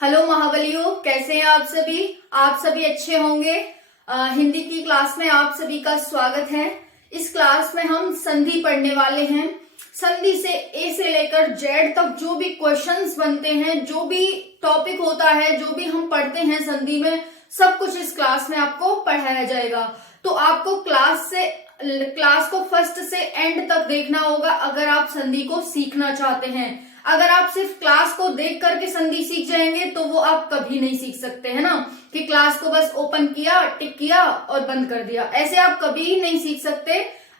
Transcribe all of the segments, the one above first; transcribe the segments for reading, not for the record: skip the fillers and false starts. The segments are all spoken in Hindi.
हेलो महाबलियों, कैसे हैं आप सभी। आप सभी अच्छे होंगे। हिंदी की क्लास में आप सभी का स्वागत है। इस क्लास में हम संधि पढ़ने वाले हैं। संधि से ए से लेकर जेड तक जो भी क्वेश्चंस बनते हैं, जो भी टॉपिक होता है, जो भी हम पढ़ते हैं संधि में, सब कुछ इस क्लास में आपको पढ़ाया जाएगा। तो आपको क्लास को फर्स्ट से एंड तक देखना होगा अगर आप संधि को सीखना चाहते हैं। अगर आप सिर्फ क्लास को देख करके संधि सीख जाएंगे तो वो आप कभी नहीं सीख सकते, है ना। कि क्लास को बस ओपन किया, टिक किया और बंद कर दिया, ऐसे आप कभी नहीं सीख सकते।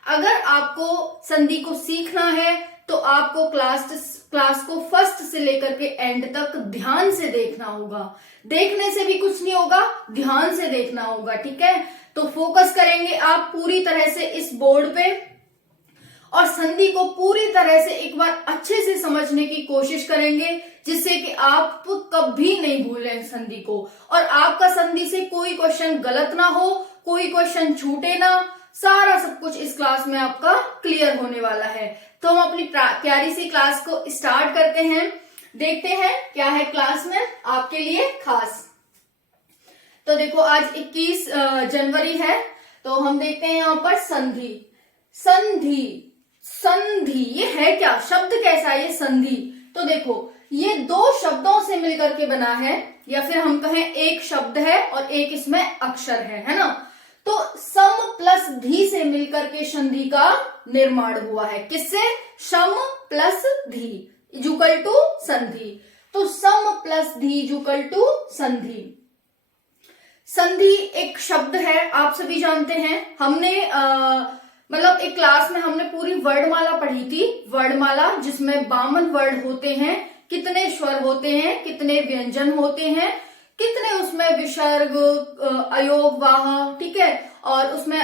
अगर आपको संधि को सीखना है तो आपको क्लास को फर्स्ट से लेकर के एंड तक ध्यान से देखना होगा। देखने से भी कुछ नहीं होगा, ध्यान से देखना होगा, ठीक है। तो फोकस करेंगे आप पूरी तरह से इस बोर्ड पे और संधि को पूरी तरह से एक बार अच्छे से समझने की कोशिश करेंगे, जिससे कि आप कभी नहीं भूलें संधि को, और आपका संधि से कोई क्वेश्चन गलत ना हो, कोई क्वेश्चन छूटे ना। सारा सब कुछ इस क्लास में आपका क्लियर होने वाला है। तो हम अपनी प्यारी सी क्लास को स्टार्ट करते हैं। देखते हैं क्या है क्लास में आपके लिए खास। तो देखो, आज 21 जनवरी है। तो हम देखते हैं यहाँ पर संधि। संधि संधि ये है क्या, शब्द कैसा है ये संधि। तो देखो, ये दो शब्दों से मिलकर के बना है, या फिर हम कहें एक शब्द है और एक इसमें अक्षर है ना। तो सम प्लस धी से मिलकर के संधि का निर्माण हुआ है। किससे? सम प्लस धी इजुकल टू संधि। तो सम प्लस धी इजुकल टू संधि। संधि एक शब्द है, आप सभी जानते हैं। हमने मतलब एक क्लास में हमने पूरी वर्णमाला पढ़ी थी। वर्णमाला जिसमें 52 वर्ड होते हैं, कितने स्वर होते हैं, कितने व्यंजन होते हैं, कितने उसमें विसर्ग, अयोग, वाह, ठीक है। और उसमें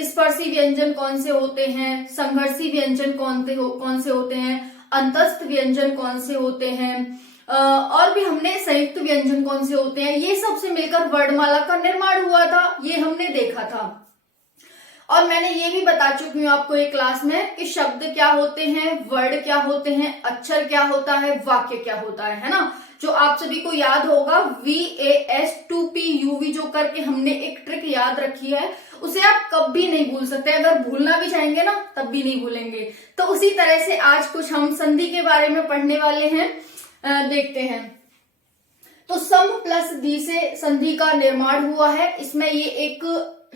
स्पर्शी व्यंजन कौन से होते हैं, संघर्षी व्यंजन कौन से होते हैं, अंतस्थ व्यंजन कौन से होते हैं, और भी हमने संयुक्त व्यंजन कौन से होते हैं। ये सब से मिलकर वर्णमाला का निर्माण हुआ था, ये हमने देखा था। और मैंने ये भी बता चुकी हूँ आपको एक क्लास में कि शब्द क्या होते हैं, वर्ड क्या होते हैं, अक्षर क्या होता है, वाक्य क्या होता है ना। जो आप सभी को याद होगा, VAS2PUV जो करके हमने एक ट्रिक याद रखी है, उसे आप कभी नहीं भूल सकते। अगर भूलना भी चाहेंगे ना तब भी नहीं भूलेंगे। तो उसी तरह से आज कुछ हम संधि के बारे में पढ़ने वाले हैं। देखते हैं। तो सम प्लस धी से संधि का निर्माण हुआ है। इसमें ये एक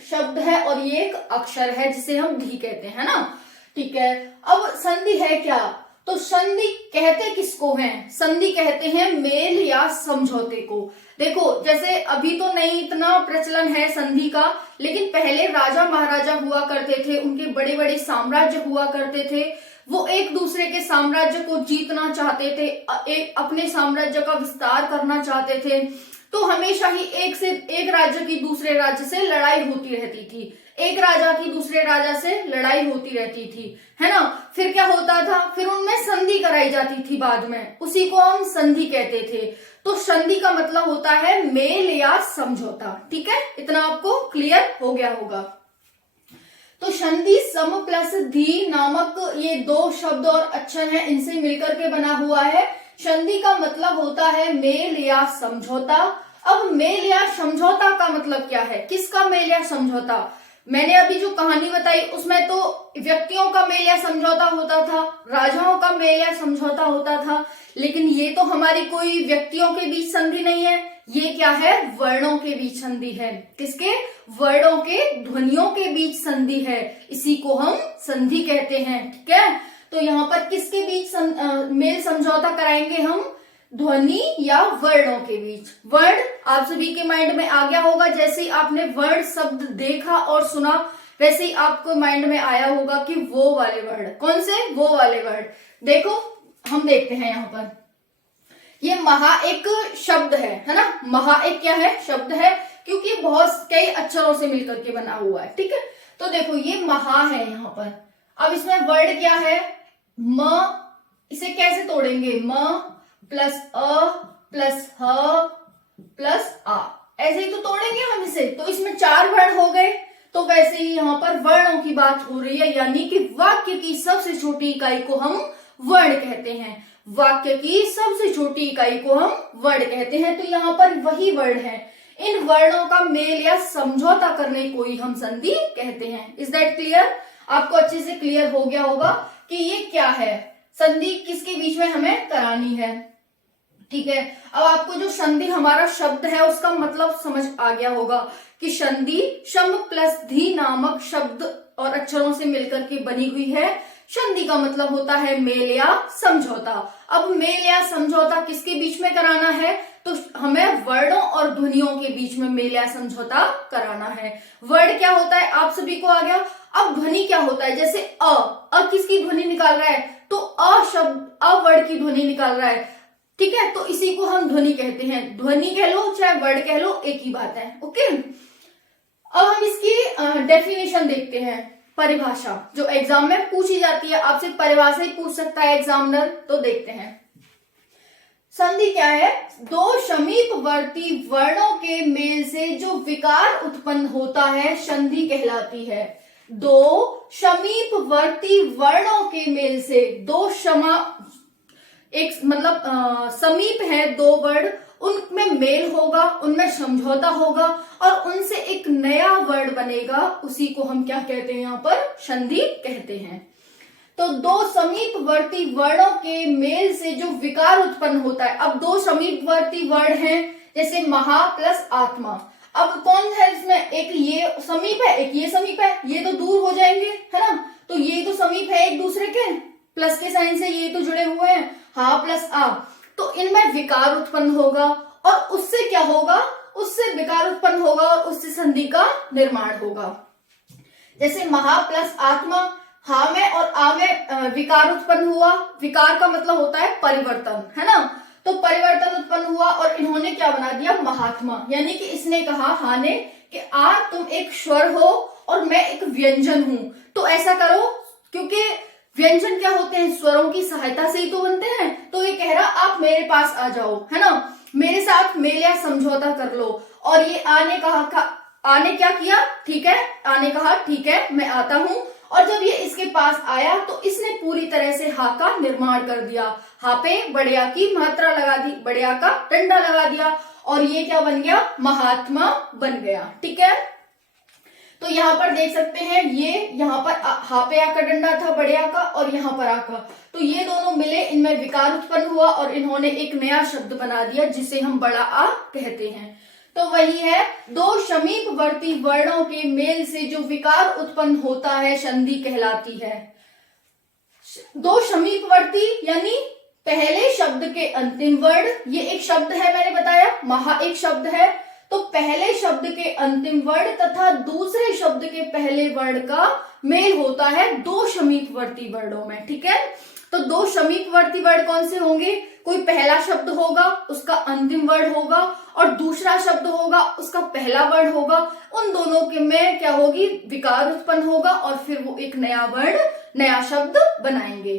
शब्द है और ये एक अक्षर है जिसे हम धी कहते हैं ना, ठीक है। अब संधि है क्या? तो संधि कहते किसको हैं? संधि कहते हैं मेल या समझौते को। देखो, जैसे अभी तो नहीं इतना प्रचलन है संधि का, लेकिन पहले राजा महाराजा हुआ करते थे, उनके बड़े बड़े साम्राज्य हुआ करते थे। वो एक दूसरे के साम्राज्य को जीतना चाहते थे, अपने साम्राज्य का विस्तार करना चाहते थे। तो हमेशा ही एक राज्य की दूसरे राज्य से लड़ाई होती रहती थी, एक राजा की दूसरे राजा से लड़ाई होती रहती थी, है ना। फिर क्या होता था, फिर उनमें संधि कराई जाती थी बाद में, उसी को हम संधि कहते थे। तो संधि का मतलब होता है मेल या समझौता, ठीक है। इतना आपको क्लियर हो गया होगा। तो संधि सम प्लस धी नामक ये दो शब्द और अक्षर हैं, इनसे मिलकर के बना हुआ है। संधि का मतलब होता है मेल या समझौता। अब मेल या समझौता का मतलब क्या है? किसका मेल या समझौता? मैंने अभी जो कहानी बताई उसमें तो व्यक्तियों का मेल या समझौता होता था, राजाओं का मेल या समझौता होता था। लेकिन ये तो हमारी कोई व्यक्तियों के बीच संधि नहीं है, ये क्या है? वर्णों के बीच संधि है। किसके? वर्णों के, ध्वनियों के बीच संधि है। इसी को हम संधि कहते हैं, ठीक है। तो यहाँ पर किसके बीच मेल समझौता कराएंगे हम? ध्वनि या वर्णों के बीच। वर्ड आप सभी के माइंड में आ गया होगा। जैसे ही आपने वर्ड शब्द देखा और सुना, वैसे ही आपको माइंड में आया होगा कि वो वाले वर्ड। कौन से? वो वाले वर्ड। देखो, हम देखते हैं यहाँ पर, ये महा एक शब्द है ना। महा एक क्या है? शब्द है, क्योंकि बहुत कई अक्षरों से मिलकर के बना हुआ है, ठीक है। तो देखो, ये महा है यहाँ पर। अब इसमें वर्ड क्या है? म। इसे कैसे तोड़ेंगे? म प्लस अ प्लस ह प्लस आ, ऐसे ही तो तोड़ेंगे हम इसे। तो इसमें 4 वर्ण हो गए। तो वैसे ही यहाँ पर वर्णों की बात हो रही है, यानी कि वाक्य की सबसे छोटी इकाई को हम वर्ण कहते हैं। वाक्य की सबसे छोटी इकाई को हम वर्ड कहते हैं। तो यहाँ पर वही वर्ड है, इन वर्णों का मेल या समझौता करने को ही हम संधि कहते हैं। Is that clear? आपको अच्छे से क्लियर हो गया होगा कि ये क्या है, संधि किसके बीच में हमें करानी है। ठीक है, अब आपको जो संधि हमारा शब्द है उसका मतलब समझ आ गया होगा कि संधि शम प्लस धी नामक शब्द और अक्षरों से मिलकर के बनी हुई है। संधि का मतलब होता है मेल या समझौता। अब मेल या समझौता किसके बीच में कराना है? तो हमें वर्णों और ध्वनियों के बीच में मेल या समझौता कराना है। वर्ड क्या होता है आप सभी को आ गया। अब ध्वनि क्या होता है? जैसे अ किसकी ध्वनि निकाल रहा है? तो अ शब्द अ वर्ड की ध्वनि निकाल रहा है। ठीक है, तो इसी को हम ध्वनि कहते हैं। ध्वनि कह लो चाहे वर्ड कह लो, एक ही बात है। ओके, अब हम इसकी डेफिनेशन देखते हैं, परिभाषा जो एग्जाम में पूछी जाती है। आपसे परिभाषा ही पूछ सकता है एग्जामिनर, तो देखते हैं। संधि क्या है? दो समीपवर्ती वर्णों के मेल से जो विकार उत्पन्न होता है संधि कहलाती है। दो समीपवर्ती वर्णों के मेल से, दो एक मतलब समीप है दो वर्ड, उनमें मेल होगा, उनमें समझौता होगा और उनसे एक नया वर्ड बनेगा, उसी को हम क्या कहते हैं? यहाँ पर संधि कहते हैं। तो दो समीपवर्ती वर्णों के मेल से जो विकार उत्पन्न होता है। अब दो समीपवर्ती वर्ड हैं, जैसे महा प्लस आत्मा। अब कौन है इसमें? एक ये समीप है, एक ये समीप है, ये तो दूर हो जाएंगे, है ना। तो ये तो समीप है एक दूसरे के, प्लस के साइन से ये तो जुड़े हुए हैं, हा प्लस आ। तो इनमें विकार उत्पन्न होगा और उससे क्या होगा? उससे विकार उत्पन्न होगा और उससे संधि का निर्माण होगा। जैसे महा प्लस आत्मा, हा में और आ में विकार उत्पन्न हुआ। विकार का मतलब होता है परिवर्तन, है ना। तो परिवर्तन उत्पन्न हुआ और इन्होंने क्या बना दिया? महात्मा। यानी कि इसने कहा, हा ने, कि आ तुम एक स्वर हो और मैं एक व्यंजन हूं, तो ऐसा करो, क्योंकि व्यंजन क्या होते हैं? स्वरों की सहायता से ही तो बनते हैं। तो ये कह रहा आप मेरे पास आ जाओ, है ना, मेरे साथ मेल या समझौता कर लो। और ये आने कहा, आने क्या किया? ठीक है, आने कहा ठीक है मैं आता हूं। और जब ये इसके पास आया तो इसने पूरी तरह से हा का निर्माण कर दिया। हा पे बढ़िया की मात्रा लगा दी, बढ़िया का डंडा लगा दिया और ये क्या बन गया? महात्मा बन गया। ठीक है, तो यहाँ पर देख सकते हैं, ये यहाँ पर हा पे आ का डंडा था बढ़िया का और यहाँ पर आ का, तो ये दोनों मिले, इनमें विकार उत्पन्न हुआ और इन्होंने एक नया शब्द बना दिया जिसे हम बड़ा आ कहते हैं। तो वही है, दो समीपवर्ती वर्णों के मेल से जो विकार उत्पन्न होता है संधि कहलाती है। दो समीपवर्ती यानी पहले शब्द के अंतिम वर्ड, ये एक शब्द है मैंने बताया, महा एक शब्द है, तो पहले शब्द के अंतिम वर्ड तथा दूसरे शब्द के पहले वर्ड का मेल होता है दो समीपवर्ती वर्डों में। ठीक है, तो दो समीपवर्ती वर्ड कौन से होंगे? कोई पहला शब्द होगा उसका अंतिम वर्ड होगा और दूसरा शब्द होगा उसका पहला वर्ड होगा। उन दोनों के में क्या होगी? विकार उत्पन्न होगा और फिर वो एक नया वर्ड, नया शब्द बनाएंगे।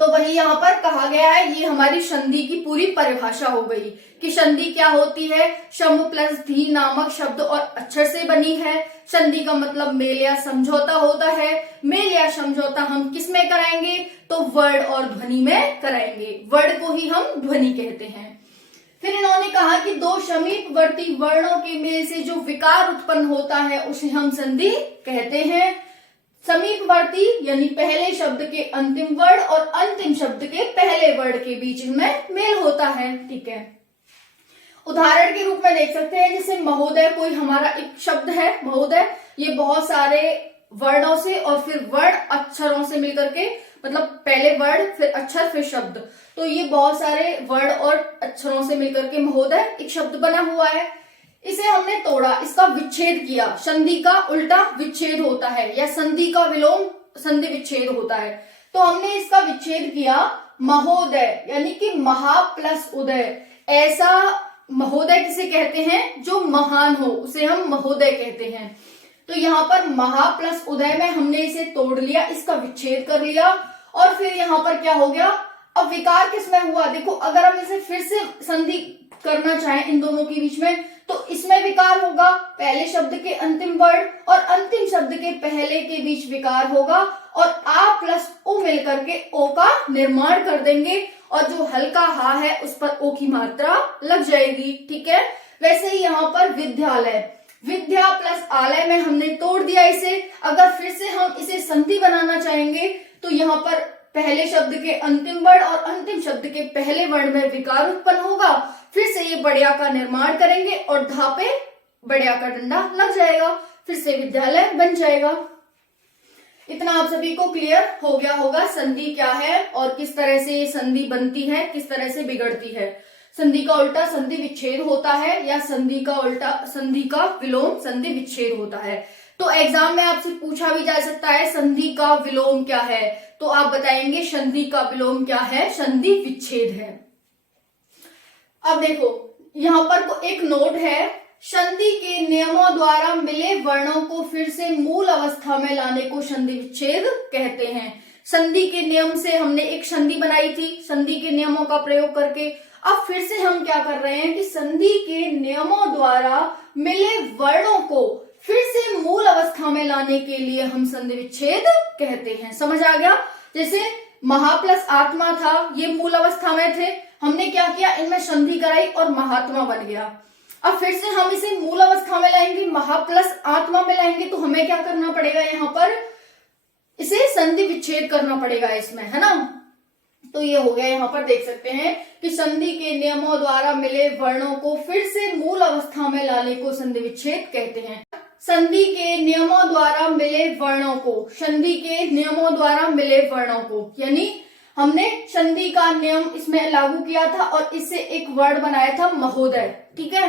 तो वही यहाँ पर कहा गया है, ये हमारी संधि की पूरी परिभाषा हो गई कि संधि क्या होती है। शम प्लस धी नामक शब्द और अक्षर से बनी है। संधि का मतलब मेल या समझौता होता है। मेल या समझौता हम किस में कराएंगे? तो वर्ड और ध्वनि में कराएंगे। वर्ड को ही हम ध्वनि कहते हैं। फिर इन्होंने कहा कि दो समीपवर्ती वर्णों के मेल से जो विकार उत्पन्न होता है उसे हम संधि कहते हैं। समीपवर्ती यानी पहले शब्द के अंतिम वर्ड और अंतिम शब्द के पहले वर्ड के बीच में मेल होता है। ठीक है, उदाहरण के रूप में देख सकते हैं, जैसे महोदय कोई हमारा एक शब्द है। महोदय ये बहुत सारे वर्णों से और फिर वर्ण अक्षरों से मिलकर के, मतलब पहले वर्ड फिर अक्षर फिर शब्द, तो ये बहुत सारे वर्ड और अक्षरों से मिलकर के महोदय एक शब्द बना हुआ है। इसे हमने तोड़ा, इसका विच्छेद किया। संधि का उल्टा विच्छेद होता है या संधि का विलोम संधि विच्छेद होता है। तो हमने इसका विच्छेद किया, महोदय यानी कि महा प्लस उदय। ऐसा महोदय किसे कहते हैं? जो महान हो उसे हम महोदय कहते हैं। तो यहाँ पर महा प्लस उदय में हमने इसे तोड़ लिया, इसका विच्छेद कर लिया और फिर यहाँ पर क्या हो गया? अब विकार किसमें हुआ? देखो, अगर हम इसे फिर से संधि करना चाहें इन दोनों के बीच में तो इसमें विकार होगा, पहले शब्द के अंतिम वर्ण और अंतिम शब्द के पहले के बीच विकार होगा और आ प्लस ओ मिलकर के ओ का निर्माण कर देंगे और जो हल्का हा है उस पर ओ की मात्रा लग जाएगी। ठीक है, वैसे ही यहाँ पर विद्यालय, विद्या प्लस आलय में हमने तोड़ दिया इसे। अगर फिर से हम इसे संधि बनाना चाहेंगे तो यहाँ पर पहले शब्द के अंतिम वर्ण और अंतिम शब्द के पहले वर्ण में विकार उत्पन्न होगा, फिर से ये बढ़िया का निर्माण करेंगे और धा पे बढ़िया का डंडा लग जाएगा, फिर से विद्यालय बन जाएगा। इतना आप सभी को क्लियर हो गया होगा संधि क्या है और किस तरह से ये संधि बनती है, किस तरह से बिगड़ती है। संधि का उल्टा संधि विच्छेद होता है या संधि का उल्टा संधि का विलोम संधि विच्छेद होता है। तो एग्जाम में आपसे पूछा भी जा सकता है संधि का विलोम क्या है, तो आप बताएंगे संधि का विलोम क्या है, संधि विच्छेद है। अब देखो यहाँ पर एक नोट है, संधि के नियमों द्वारा मिले वर्णों को फिर से मूल अवस्था में लाने को संधि विच्छेद कहते हैं। संधि के नियम से हमने एक संधि बनाई थी, संधि के नियमों का प्रयोग करके अब फिर से हम क्या कर रहे हैं कि संधि के नियमों द्वारा मिले वर्णों को फिर से मूल अवस्था में लाने के लिए हम संधि विच्छेद कहते हैं। समझ आ गया? जैसे महा प्लस आत्मा था, ये मूल अवस्था में थे, हमने क्या किया, इनमें संधि कराई और महात्मा बन गया। अब फिर से हम इसे मूल अवस्था में लाएंगे, महा प्लस आत्मा में लाएंगे, तो हमें क्या करना पड़ेगा, यहाँ पर इसे संधि विच्छेद करना पड़ेगा इसमें, है ना। तो ये हो गया, यहाँ पर देख सकते हैं कि संधि के नियमों द्वारा मिले वर्णों को फिर से मूल अवस्था में लाने को संधि विच्छेद कहते हैं। संधि के नियमों द्वारा मिले वर्णों को, संधि के नियमों द्वारा मिले वर्णों को, यानी हमने संधि का नियम इसमें लागू किया था और इससे एक वर्ड बनाया था महोदय। ठीक है,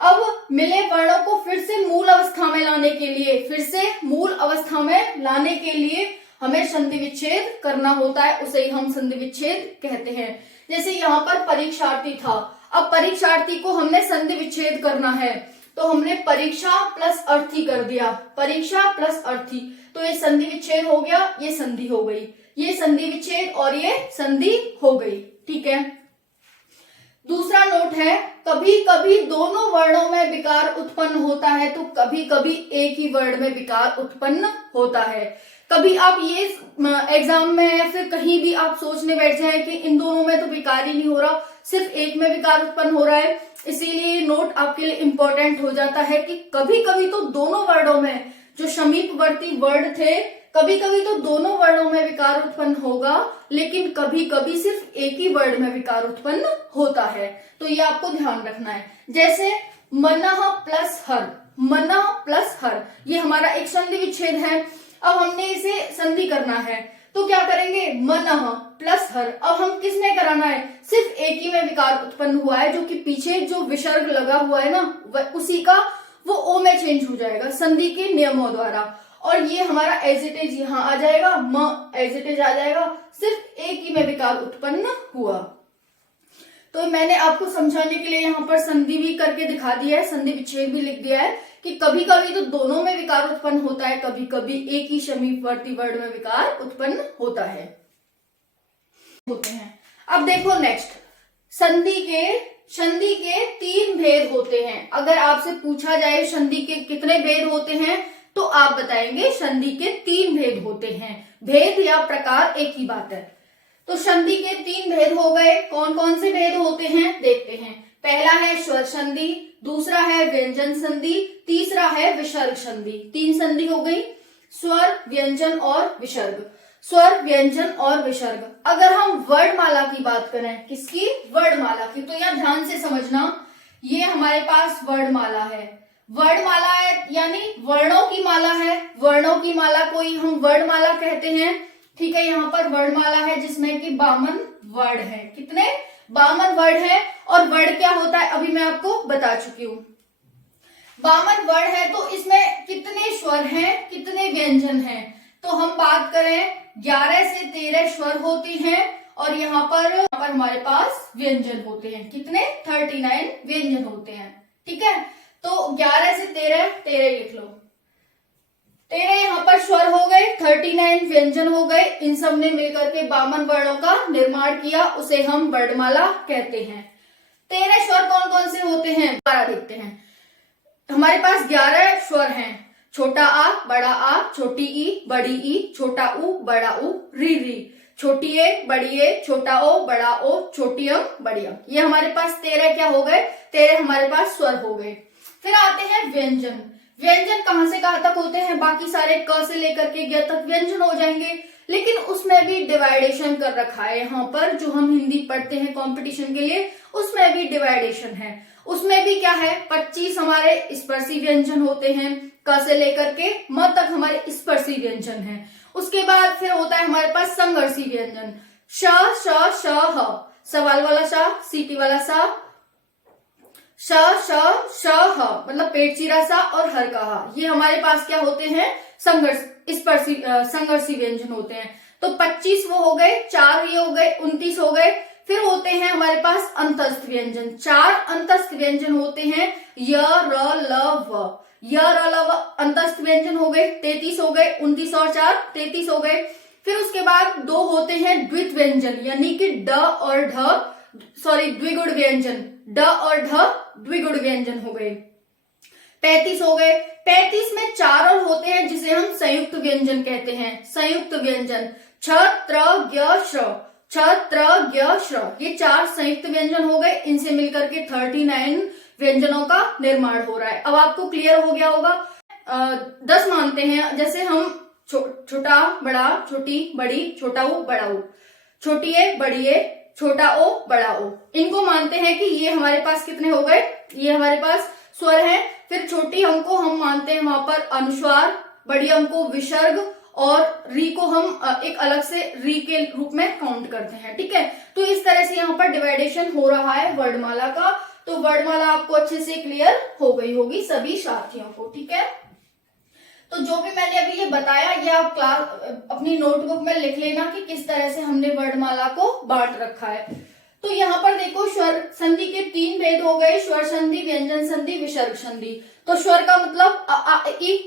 अब मिले वर्णों को फिर से मूल अवस्था में लाने के लिए, फिर से मूल अवस्था में लाने के लिए हमें संधि विच्छेद करना होता है, उसे ही हम संधि विच्छेद कहते हैं। जैसे यहाँ पर परीक्षार्थी था, अब परीक्षार्थी को हमने संधि विच्छेद करना है, तो हमने परीक्षा प्लस अर्थी कर दिया, परीक्षा प्लस अर्थी, तो ये संधि विच्छेद हो गया, ये संधि हो गई, ये संधि विच्छेद और ये संधि हो गई। ठीक है, दूसरा नोट है, कभी कभी दोनों वर्णों में विकार उत्पन्न होता है तो कभी कभी एक ही वर्ण में विकार उत्पन्न होता है। कभी आप ये एग्जाम में या फिर कहीं भी आप सोचने बैठ जाए कि इन दोनों में तो विकार ही नहीं हो रहा, सिर्फ एक में विकार उत्पन्न हो रहा है, इसीलिए नोट आपके लिए इंपॉर्टेंट हो जाता है कि कभी कभी तो दोनों वर्णों में, जो समीपवर्ती वर्ण थे, कभी कभी तो दोनों वर्णों में विकार उत्पन्न होगा, लेकिन कभी कभी सिर्फ एक ही वर्ण में विकार उत्पन्न होता है, तो ये आपको ध्यान रखना है। जैसे मनः प्लस हर, मनः प्लस हर, ये हमारा एक संधि विच्छेद है। अब हमने इसे संधि करना है तो क्या करेंगे, मनः प्लस हर। अब हम किस में कराना है, सिर्फ एक ही में विकार उत्पन्न हुआ है, जो कि पीछे जो विसर्ग लगा हुआ है ना, उसी का वो ओ में चेंज हो जाएगा संधि के नियमों द्वारा, और ये हमारा एज इट इज यहाँ आ जाएगा, म एज इट इज आ जाएगा, सिर्फ एक ही में विकार उत्पन्न हुआ। तो मैंने आपको समझाने के लिए यहाँ पर संधि भी करके दिखा दिया है, संधि विच्छेद भी लिख दिया है कि कभी कभी तो दोनों में विकार उत्पन्न होता है, कभी कभी एक ही समीपवर्ती वर्ण में विकार उत्पन्न होता है, होते हैं। अब देखो नेक्स्ट, संधि के 3 भेद होते हैं। अगर आपसे पूछा जाए संधि के कितने भेद होते हैं, तो आप बताएंगे संधि के 3 भेद होते हैं। भेद या प्रकार एक ही बात है। तो संधि के 3 भेद हो गए, कौन कौन से भेद होते हैं देखते हैं। पहला है स्वर संधि, दूसरा है व्यंजन संधि, तीसरा है विसर्ग संधि। 3 संधि हो गई, स्वर, व्यंजन और विसर्ग। स्वर, व्यंजन और विसर्ग। अगर हम वर्णमाला की बात करें, किसकी, वर्णमाला की, तो यहाँ ध्यान से समझना, ये हमारे पास वर्णमाला है। वर्णमाला है यानी वर्णों की माला है, वर्णों की माला को ही हम वर्णमाला कहते हैं। ठीक है, यहाँ पर वर्णमाला है जिसमें कि 52 वर्ण है। कितने, 52 वर्ण है। और वर्ण क्या होता है अभी मैं आपको बता चुकी हूँ। 52 वर्ण है तो इसमें कितने स्वर हैं, कितने व्यंजन हैं, तो हम बात करें 11 से 13 स्वर होते हैं और यहाँ पर हमारे पास व्यंजन होते हैं। कितने, 39 व्यंजन होते हैं। ठीक है, तो 11 से 13 लिख लो। 13 यहाँ पर स्वर हो गए, 39 व्यंजन हो गए, इन सब ने मिलकर के 52 वर्णों का निर्माण किया, उसे हम वर्णमाला कहते हैं। 13 स्वर कौन कौन से होते हैं, दोबारा देखते हैं। हमारे पास 11 स्वर हैं। छोटा आ, बड़ा आ, छोटी ई, बड़ी ई, छोटा ऊ, बड़ा ऊ, री री, छोटी ए, बड़ी ए, छोटा ओ, बड़ा ओ, छोटी अ, बड़ी अ। ये हमारे पास 13 क्या हो गए, 13 हमारे पास स्वर हो गए। फिर आते हैं व्यंजन। व्यंजन कहां से कहां तक होते हैं, बाकी सारे क से लेकर के ग तक व्यंजन हो जाएंगे, लेकिन उसमें भी डिवाइडेशन कर रखा है यहाँ पर। जो हम हिंदी पढ़ते हैं कंपटीशन के लिए, उसमें भी डिवाइडेशन है। उसमें भी क्या है, 25 हमारे स्पर्शी व्यंजन होते हैं, क से लेकर के म तक हमारे स्पर्शी व्यंजन है। उसके बाद फिर होता है हमारे पास संघर्षी व्यंजन, श श श ह, सवाल वाला श, सीटी वाला सा, श श श ह, मतलब पेट चीरा सा, और हर का ह। ये हमारे पास क्या होते हैं, संघर्षी व्यंजन होते हैं। तो 25 वो हो गए, 4 ये हो गए, 29 हो गए। फिर होते हैं हमारे पास अंतस्थ व्यंजन। 4 अंतस्थ व्यंजन होते हैं, य र ल व, य र ल व अंतस्थ व्यंजन हो गए, 33 हो गए, 29 और 4 33 हो गए। फिर उसके बाद 2 होते हैं द्वित व्यंजन, यानी कि ड और ढ, सॉरी द्विगुण व्यंजन, ड और ढ द्विगुण व्यंजन हो गए, 35 हो गए। 35 में 4 और होते हैं जिसे हम संयुक्त व्यंजन कहते हैं, संयुक्त व्यंजन, छ त्र ज्ञ श्र, छ त्र ज्ञ श्र, ये 4 संयुक्त व्यंजन हो गए। इनसे मिलकर के 39 व्यंजनों का निर्माण हो रहा है। अब आपको क्लियर हो गया होगा। 10 मानते हैं, जैसे हम छोटा बड़ा, छोटी बड़ी, छोटा ऊ बड़ा ऊ, छोटी ए बड़ी ए, छोटा ओ बड़ा ओ, इनको मानते हैं कि ये हमारे पास कितने हो गए, ये हमारे पास स्वर है। फिर छोटी अंक को हम मानते हैं वहां पर अनुस्वार, बड़ी अंक को विसर्ग, और री को हम एक अलग से री के रूप में काउंट करते हैं। ठीक है, तो इस तरह से यहाँ पर डिवाइडेशन हो रहा है वर्णमाला का। तो वर्णमाला आपको अच्छे से क्लियर हो गई होगी सभी साथियों को। ठीक है, तो जो भी मैंने अभी ये बताया, ये आप क्लास अपनी नोटबुक में लिख लेना कि किस तरह से हमने वर्णमाला को बांट रखा है। तो यहाँ पर देखो, स्वर संधि के 3 भेद हो गए, स्वर संधि, व्यंजन संधि, विसर्ग संधि। तो स्वर का मतलब अ आ इ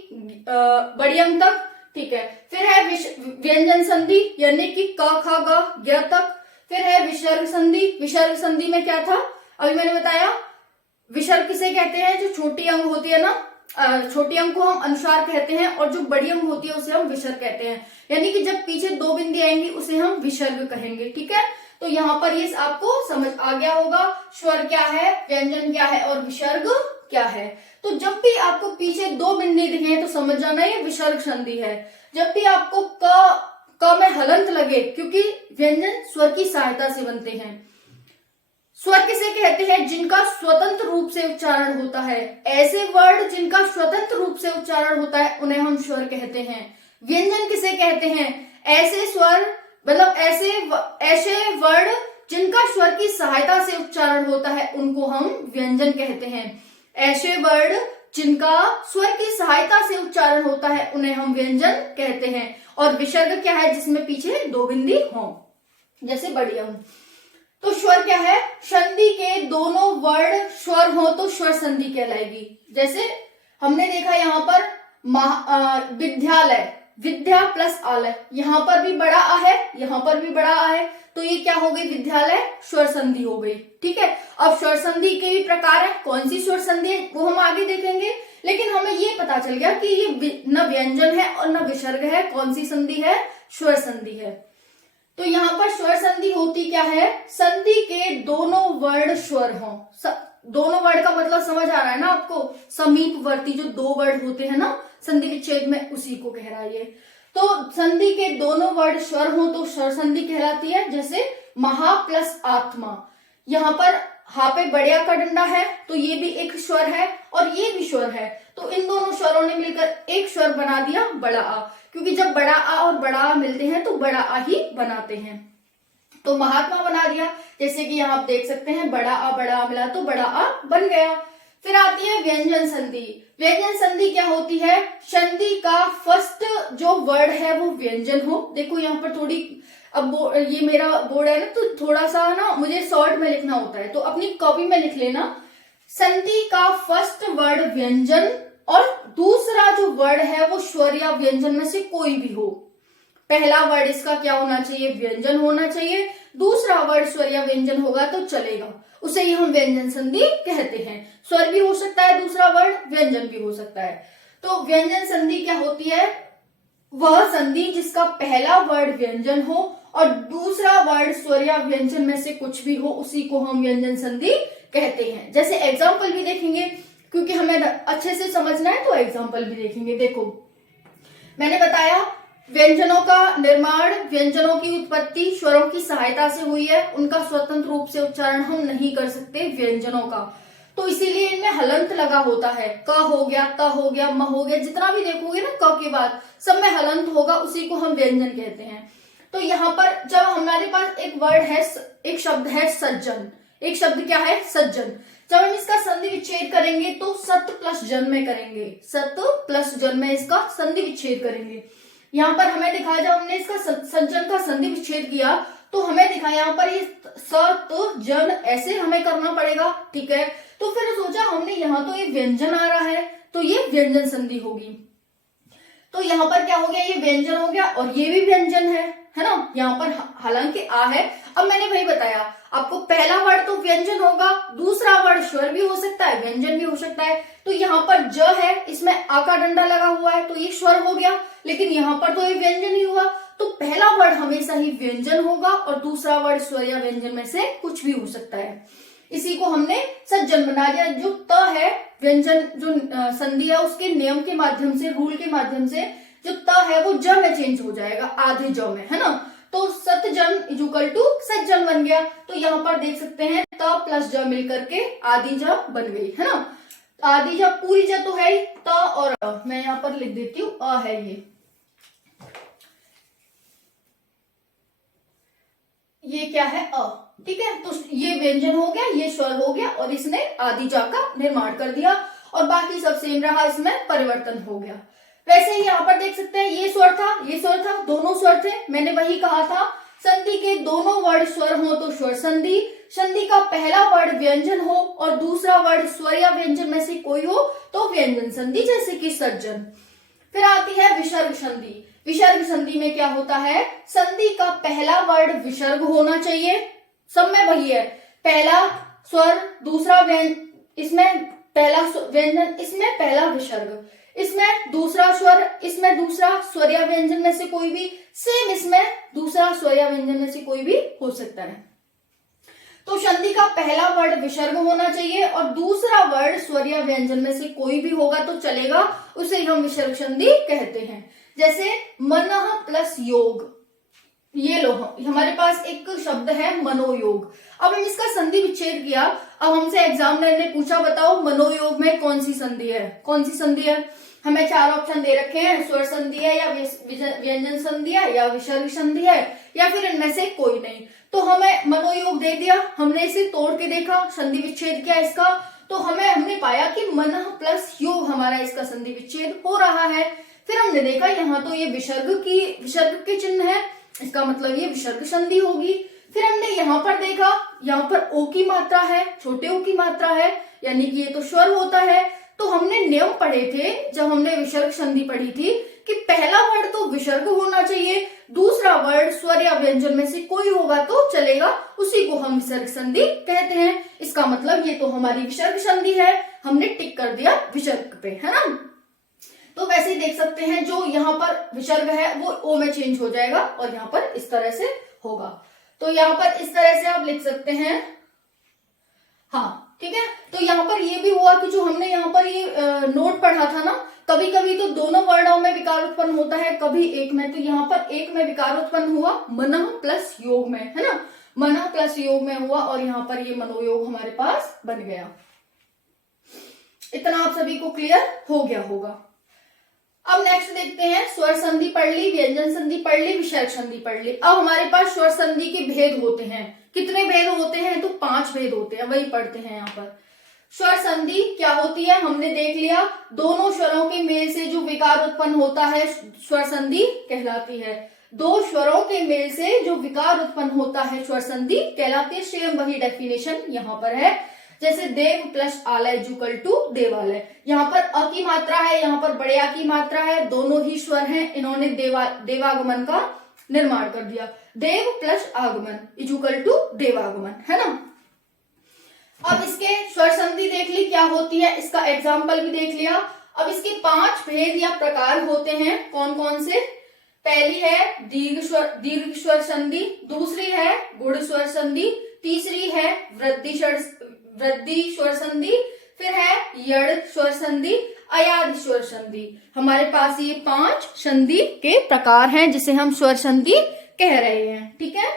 बड़ी अंक तक। ठीक है, फिर है व्यंजन संधि, यानी कि क ख ग ज्ञ तक। फिर है विसर्ग संधि। विसर्ग संधि में क्या था, अभी मैंने बताया, विसर्ग किसे कहते हैं, जो छोटी अंग होती है ना, छोटी अंक को हम अनुस्वार कहते हैं, और जो बड़ी अंक होती है उसे हम विसर्ग कहते हैं। यानी कि जब पीछे 2 बिंदी आएंगी उसे हम विसर्ग कहेंगे। ठीक है, तो यहाँ पर ये आपको समझ आ गया होगा, स्वर क्या है, व्यंजन क्या है, और विसर्ग क्या है। तो जब भी आपको पीछे 2 बिंदी दिखे तो समझ जाना ये विसर्ग संधि है। जब भी आपको क में हलंत लगे, क्योंकि व्यंजन स्वर की सहायता से बनते हैं। स्वर किसे कहते हैं, जिनका स्वतंत्र रूप से उच्चारण होता है। ऐसे वर्ड जिनका स्वतंत्र रूप से उच्चारण होता है उन्हें हम स्वर कहते हैं। व्यंजन किसे कहते हैं, ऐसे स्वर, मतलब ऐसे वर्ड जिनका स्वर की सहायता से उच्चारण होता है उनको हम व्यंजन कहते हैं। ऐसे वर्ड जिनका स्वर की सहायता से उच्चारण होता है उन्हें हम व्यंजन कहते हैं। और विसर्ग क्या है, जिसमें पीछे 2 बिंदी हो, जैसे बड़ी अंग। तो स्वर क्या है, संधि के दोनों वर्ड स्वर हो तो स्वर संधि कहलाएगी। जैसे हमने देखा यहाँ पर विद्यालय, विद्या प्लस आलय, यहाँ पर भी बड़ा आ है, यहाँ पर भी बड़ा आ है, तो ये क्या हो गई, विद्यालय स्वर संधि हो गई। ठीक है, अब स्वर संधि के भी प्रकार है, कौन सी स्वर संधि है वो हम आगे देखेंगे, लेकिन हमें ये पता चल गया कि ये न व्यंजन है और न विसर्ग है, कौन सी संधि है, स्वर संधि है। तो यहाँ पर स्वर संधि होती क्या है, संधि के दोनों वर्ड स्वर हों। दोनों वर्ड का मतलब समझ आ रहा है ना आपको, समीपवर्ती जो 2 वर्ड होते हैं ना संधि विच्छेद में, उसी को कह रहा है ये। तो संधि के दोनों वर्ड स्वर हो तो स्वर संधि कहलाती है। जैसे महा प्लस आत्मा, यहाँ पर हा पे बढ़िया का डंडा है तो ये भी एक स्वर है और ये भी स्वर है, तो इन दोनों स्वरों ने मिलकर एक स्वर बना दिया बड़ा आ, क्योंकि जब बड़ा आ और बड़ा आ मिलते हैं तो बड़ा आ ही बनाते हैं। तो महात्मा बना दिया, जैसे कि यहाँ आप देख सकते हैं बड़ा आ मिला तो बड़ा आ बन गया। फिर आती है व्यंजन संधि। व्यंजन संधि क्या होती है, संधि का फर्स्ट जो वर्ड है वो व्यंजन हो। देखो यहाँ पर थोड़ी, अब ये मेरा बोर्ड है ना तो थोड़ा सा ना मुझे शॉर्ट में लिखना होता है, तो अपनी कॉपी में लिख लेना। संधि का फर्स्ट वर्ड व्यंजन और दूसरा जो वर्ड है वो स्वर या व्यंजन में से कोई भी हो। पहला वर्ड इसका क्या होना चाहिए, व्यंजन होना चाहिए, दूसरा वर्ड स्वर या व्यंजन होगा तो चलेगा, उसे ही हम व्यंजन संधि कहते हैं। स्वर भी हो सकता है दूसरा वर्ड, व्यंजन भी हो सकता है। तो व्यंजन संधि क्या होती है? वह संधि जिसका पहला वर्ड व्यंजन हो और दूसरा वर्ड स्वर या व्यंजन में से कुछ भी हो, उसी को हम व्यंजन संधि कहते हैं। जैसे एग्जाम्पल भी देखेंगे, क्योंकि हमें अच्छे से समझना है तो एग्जाम्पल भी देखेंगे। देखो, मैंने बताया व्यंजनों का निर्माण, व्यंजनों की उत्पत्ति स्वरों की सहायता से हुई है। उनका स्वतंत्र रूप से उच्चारण हम नहीं कर सकते व्यंजनों का, तो इसीलिए इनमें हलंत लगा होता है। क हो गया, त हो गया, म हो गया, जितना भी देखोगे ना क के बाद सब में हलंत होगा, उसी को हम व्यंजन कहते हैं। तो यहाँ पर जब हमारे पास एक वर्ड है, एक शब्द है सज्जन, एक शब्द क्या है? सज्जन। जब हम इसका संधि विच्छेद करेंगे तो सत प्लस जन में करेंगे, सत प्लस जन में इसका संधि विच्छेद करेंगे। यहाँ पर हमें दिखाया, जब हमने इसका सज्जन का संधि विच्छेद किया तो हमें दिखा यहाँ पर ये सत जन ऐसे हमें करना पड़ेगा, ठीक है। तो फिर सोचा हमने यहाँ तो ये व्यंजन आ रहा है तो ये व्यंजन संधि होगी। तो यहाँ पर क्या हो गया? ये व्यंजन हो गया और ये भी व्यंजन है ना। यहाँ पर हालांकि आ है। अब मैंने वही बताया आपको, पहला वर्ड तो व्यंजन होगा, दूसरा वर्ड स्वर भी हो सकता है, व्यंजन भी हो सकता है। तो यहाँ पर ज है, इसमें आ का डंडा लगा हुआ है तो ये स्वर हो गया, लेकिन यहाँ पर तो ये व्यंजन ही हुआ। तो पहला वर्ड हमेशा ही व्यंजन होगा और दूसरा वर्ड स्वर या व्यंजन में से कुछ भी हो सकता है। इसी को हमने सज्जन बना दिया। जो त है व्यंजन, जो संधि है, उसके नियम के माध्यम से, रूल के माध्यम से जो त है वो ज में चेंज हो जाएगा, आधे ज में, है ना। तो सतजन इजुकल टू सज्जन बन गया। तो यहाँ पर देख सकते हैं त प्लस ज मिलकर के आधी ज बन गई, है ना। आधी ज, पूरी ज तो है ही, त और अ। मैं यहाँ पर लिख देती हूँ, अ है ये क्या है? अ, ठीक है। तो ये व्यंजन हो गया, ये स्वर हो गया और इसने आदि जा का निर्माण कर दिया और बाकी सब सेम रहा, इसमें परिवर्तन हो गया। वैसे ही यहाँ पर देख सकते हैं ये स्वर था, ये स्वर था, दोनों स्वर थे। मैंने वही कहा था, संधि के दोनों वर्ड स्वर हो तो स्वर संधि, संधि का पहला वर्ड व्यंजन हो और दूसरा वर्ड स्वर या व्यंजन में से कोई हो तो व्यंजन संधि, जैसे कि सज्जन। फिर आती है विसर्ग संधि। विसर्ग संधि में क्या होता है? संधि का पहला वर्ड विसर्ग होना चाहिए, सब में वही है, पहला स्वर, दूसरा व्यंजन, इसमें पहला व्यंजन, इसमें पहला विसर्ग, इसमें दूसरा स्वर, इसमें दूसरा स्वर या व्यंजन में से कोई भी, सेम इसमें दूसरा स्वर या व्यंजन में से कोई भी हो सकता है। तो संधि का पहला वर्ड विसर्ग होना चाहिए और दूसरा वर्ड स्वर या व्यंजन में से कोई भी होगा तो चलेगा, उसे हम विसर्ग संधि कहते हैं। जैसे मनः प्लस योग, ये लो, हमारे पास एक शब्द है मनोयोग। अब हम इसका संधि विच्छेद किया। अब हमसे एग्जामिनर ने पूछा, बताओ मनोयोग में कौन सी संधि है? कौन सी संधि है? हमें चार ऑप्शन दे रखे हैं, स्वर संधि है या व्यंजन संधि है या विसर्ग संधि है या फिर इनमें से कोई नहीं। तो हमें मनोयोग दे दिया, हमने इसे तोड़ के देखा, संधि विच्छेद किया इसका, तो हमने पाया कि मनः प्लस योग हमारा इसका संधि विच्छेद हो रहा है। फिर हमने देखा यहाँ तो ये विसर्ग के चिन्ह है, इसका मतलब ये विसर्ग संधि होगी। फिर हमने यहाँ पर देखा, यहाँ पर ओ की मात्रा है, छोटे ओ की मात्रा है, यानी कि ये तो स्वर होता है। तो हमने नियम पढ़े थे जब हमने विसर्ग संधि पढ़ी थी कि पहला वर्ड तो विसर्ग होना चाहिए, दूसरा वर्ड स्वर या व्यंजन में से कोई होगा तो चलेगा, उसी को हम विसर्ग संधि कहते हैं। इसका मतलब ये तो हमारी विसर्ग संधि है, हमने टिक कर दिया विसर्ग पे, है ना। तो वैसे ही देख सकते हैं, जो यहाँ पर विसर्ग है वो ओ में चेंज हो जाएगा और यहाँ पर इस तरह से होगा। तो यहाँ पर इस तरह से आप लिख सकते हैं, हाँ ठीक है। तो यहाँ पर ये भी हुआ कि जो हमने यहाँ पर ये नोट पढ़ा था ना, कभी कभी तो दोनों वर्णों में विकार उत्पन्न होता है, कभी एक में। तो यहाँ पर एक में विकार उत्पन्न हुआ, मनः प्लस योग में, है ना, मनः प्लस योग में हुआ और यहाँ पर ये मनोयोग हमारे पास बन गया। इतना आप सभी को क्लियर हो गया होगा। अब नेक्स्ट देखते हैं, स्वर संधि पढ़ ली, व्यंजन संधि पढ़ ली, विसर्ग संधि पढ़ ली। अब हमारे पास स्वर संधि के भेद होते हैं। कितने भेद होते हैं? तो 5 भेद होते हैं, वही पढ़ते हैं यहाँ पर। स्वर संधि क्या होती है हमने देख लिया, दोनों स्वरों के मेल से जो विकार उत्पन्न होता है स्वर संधि कहलाती है। दो स्वरों के मेल से जो विकार उत्पन्न होता है स्वर संधि कहलाती है। सेम वही डेफिनेशन यहाँ पर है, जैसे देव प्लस आलय इक्वल टू देवालय। यहाँ पर अ की मात्रा है, यहाँ पर बड़े आ की मात्रा है, दोनों ही स्वर हैं, इन्होंने देवागमन का निर्माण कर दिया। देव प्लस आगमन इक्वल टू देवागमन, है ना। अब इसके स्वर संधि देख ली क्या होती है, इसका एग्जाम्पल भी देख लिया। अब इसके 5 भेद या प्रकार होते हैं, कौन कौन से। पहली है दीर्घ स्वर संधि, दूसरी है गुण स्वर संधि, तीसरी है वृद्धि स्वर संधि, फिर है यड़ स्वर संधि, अयादि स्वर संधि। हमारे पास ये 5 संधि के प्रकार हैं जिसे हम स्वर संधि कह रहे हैं, ठीक है।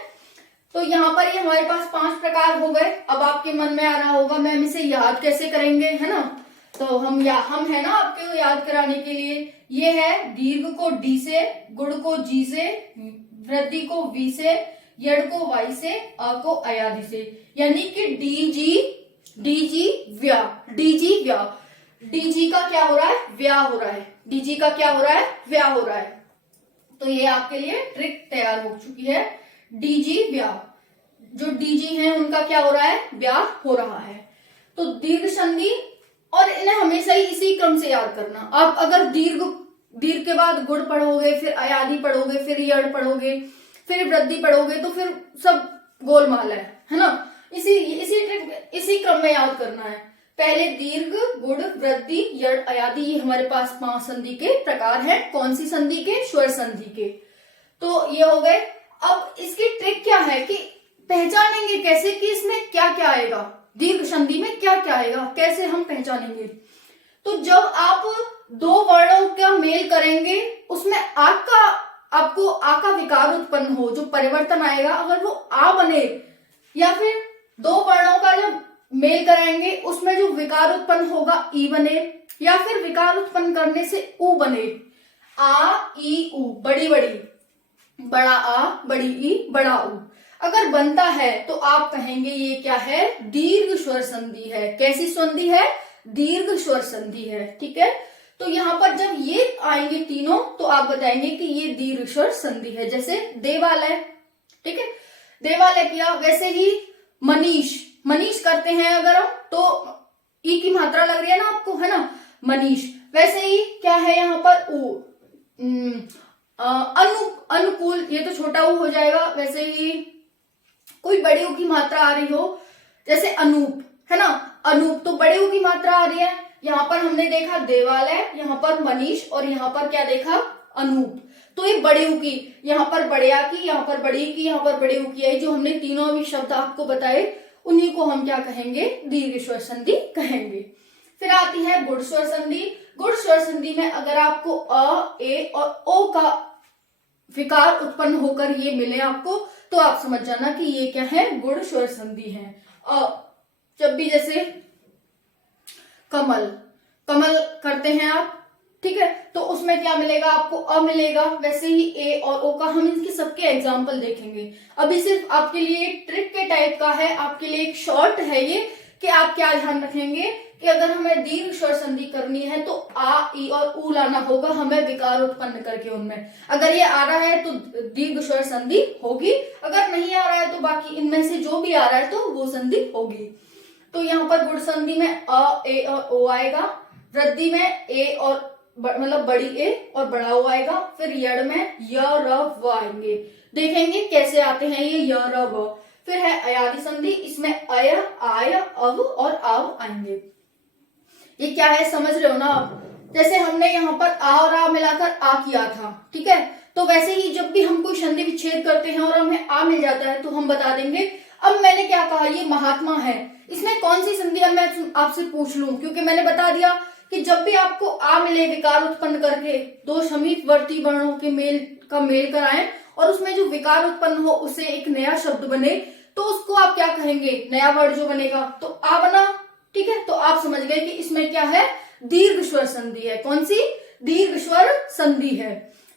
तो यहाँ पर ये हमारे पास 5 प्रकार हो गए। अब आपके मन में आ रहा होगा मैम इसे याद कैसे करेंगे, है ना। तो हम है ना आपको याद कराने के लिए। ये है दीर्घ को डी से, गुण को जी से, वृद्धि को वी से, यड़ को वाई से, अ को अयादि से, यानी कि डीजी व्या। डीजी का क्या हो रहा है, व्या हो रहा है। डीजी का क्या हो रहा है, व्या हो रहा है। तो ये आपके लिए ट्रिक तैयार हो चुकी है। डीजी व्या, जो डीजी है उनका क्या हो रहा है, व्या हो रहा है। तो दीर्घ संधि, और इन्हें हमेशा ही इसी क्रम से याद करना। अब अगर दीर्घ के बाद गुण पढ़ोगे, फिर अयादि पढ़ोगे, फिर यड़ पढ़ोगे, फिर वृद्धि पढ़ोगे, तो फिर सब गोलमाल है ना। इसी क्रम में याद करना है। पहले दीर्घ, गुण, वृद्धि, यड़, अयादि, ये हमारे पास 5 संधि के प्रकार हैं। कौन सी संधि के, स्वर संधि के। तो ये हो गए। अब इसकी ट्रिक क्या है कि पहचानेंगे कैसे कि इसमें क्या क्या आएगा, दीर्घ संधि में क्या क्या आएगा, कैसे हम पहचानेंगे। तो जब आप 2 वर्णों का मेल करेंगे, उसमें आपको आ का विकार उत्पन्न हो, जो परिवर्तन आएगा, अगर वो आ बने, या फिर 2 वर्णों का जब मेल कराएंगे उसमें जो विकार उत्पन्न होगा ई बने, या फिर विकार उत्पन्न करने से ऊ बने। आ ई ऊ, बड़ी बड़ी, बड़ा आ, बड़ी ई, बड़ा ऊ, अगर बनता है तो आप कहेंगे ये क्या है, दीर्घ स्वर संधि है। कैसी संधि है, दीर्घ स्वर संधि है, ठीक है। तो यहाँ पर जब ये आएंगे तीनों, तो आप बताएंगे कि ये दीर्घ स्वर संधि है। जैसे देवालय, ठीक है, देवालय किया। वैसे ही मनीष करते हैं अगर हम, तो ई की मात्रा लग रही है ना आपको, है ना, मनीष। वैसे ही क्या है यहाँ पर, अनुकूल, ये तो छोटा ऊ हो जाएगा। वैसे ही कोई बड़े ऊ की मात्रा आ रही हो, जैसे अनूप, है ना, अनूप तो बड़े ऊ की मात्रा आ रही है। यहाँ पर हमने देखा देवालय, यहाँ पर मनीष, और यहाँ पर क्या देखा, अनूप। तो ये बड़े ऊ की, यहाँ पर बड़िया की, यहाँ पर बड़ी की, यहाँ पर बड़े ऊ की आई, जो हमने तीनों भी शब्द आपको बताए, उन्हीं को हम क्या कहेंगे, दीर्घ स्वर संधि कहेंगे। फिर आती है गुण स्वर संधि। गुण स्वर संधि में अगर आपको अ, ए और ओ का विकार उत्पन्न होकर ये मिले आपको, तो आप समझ जाना कि ये क्या है, गुण स्वर संधि है। जब भी जैसे कमल करते हैं आप, ठीक है, तो उसमें क्या मिलेगा आपको, अ मिलेगा। वैसे ही ए और ओ का हम इनके सबके एग्जाम्पल देखेंगे। अभी सिर्फ आपके लिए ट्रिक के टाइप का है, आपके लिए एक शॉर्ट है ये, कि आप क्या ध्यान रखेंगे कि अगर हमें दीर्घ स्वर संधि करनी है तो आ, ई और ऊ लाना होगा हमें विकार उत्पन्न करके उनमें। अगर ये आ रहा है तो दीर्घ स्वर संधि होगी, अगर नहीं आ रहा है तो बाकी इनमें से जो भी आ रहा है तो वो संधि होगी। तो यहाँ पर गुण संधि में अ, ए और ओ आएगा। वृद्धि में ए और मतलब बड़ी ए और बड़ा ओ आएगा। फिर यड़ में य, र, व आएंगे। देखेंगे कैसे आते हैं ये य, र, व। फिर है अयादि संधि, इसमें अय, आय, अव और आव आएंगे। ये क्या है समझ रहे हो ना आप। जैसे हमने यहाँ पर आ और आ मिलाकर आ किया था, ठीक है, तो वैसे ही जब भी हम कोई संधि विच्छेद करते हैं और हमें आ मिल जाता है तो हम बता देंगे। अब मैंने क्या कहा, ये महात्मा है, इसमें कौन सी संधि है मैं आपसे पूछ लूं, क्योंकि मैंने बता दिया कि जब भी आपको आ मिले विकार उत्पन्न करके 2 समीपवर्ती वर्णों के मेल कराएं और उसमें जो विकार उत्पन्न हो उसे एक नया शब्द बने, तो उसको आप क्या कहेंगे, नया वर्ड जो बनेगा तो आ बना, ठीक है। तो आप समझ गए कि इसमें क्या है, दीर्घ स्वर संधि है। कौन सी, दीर्घ स्वर संधि है।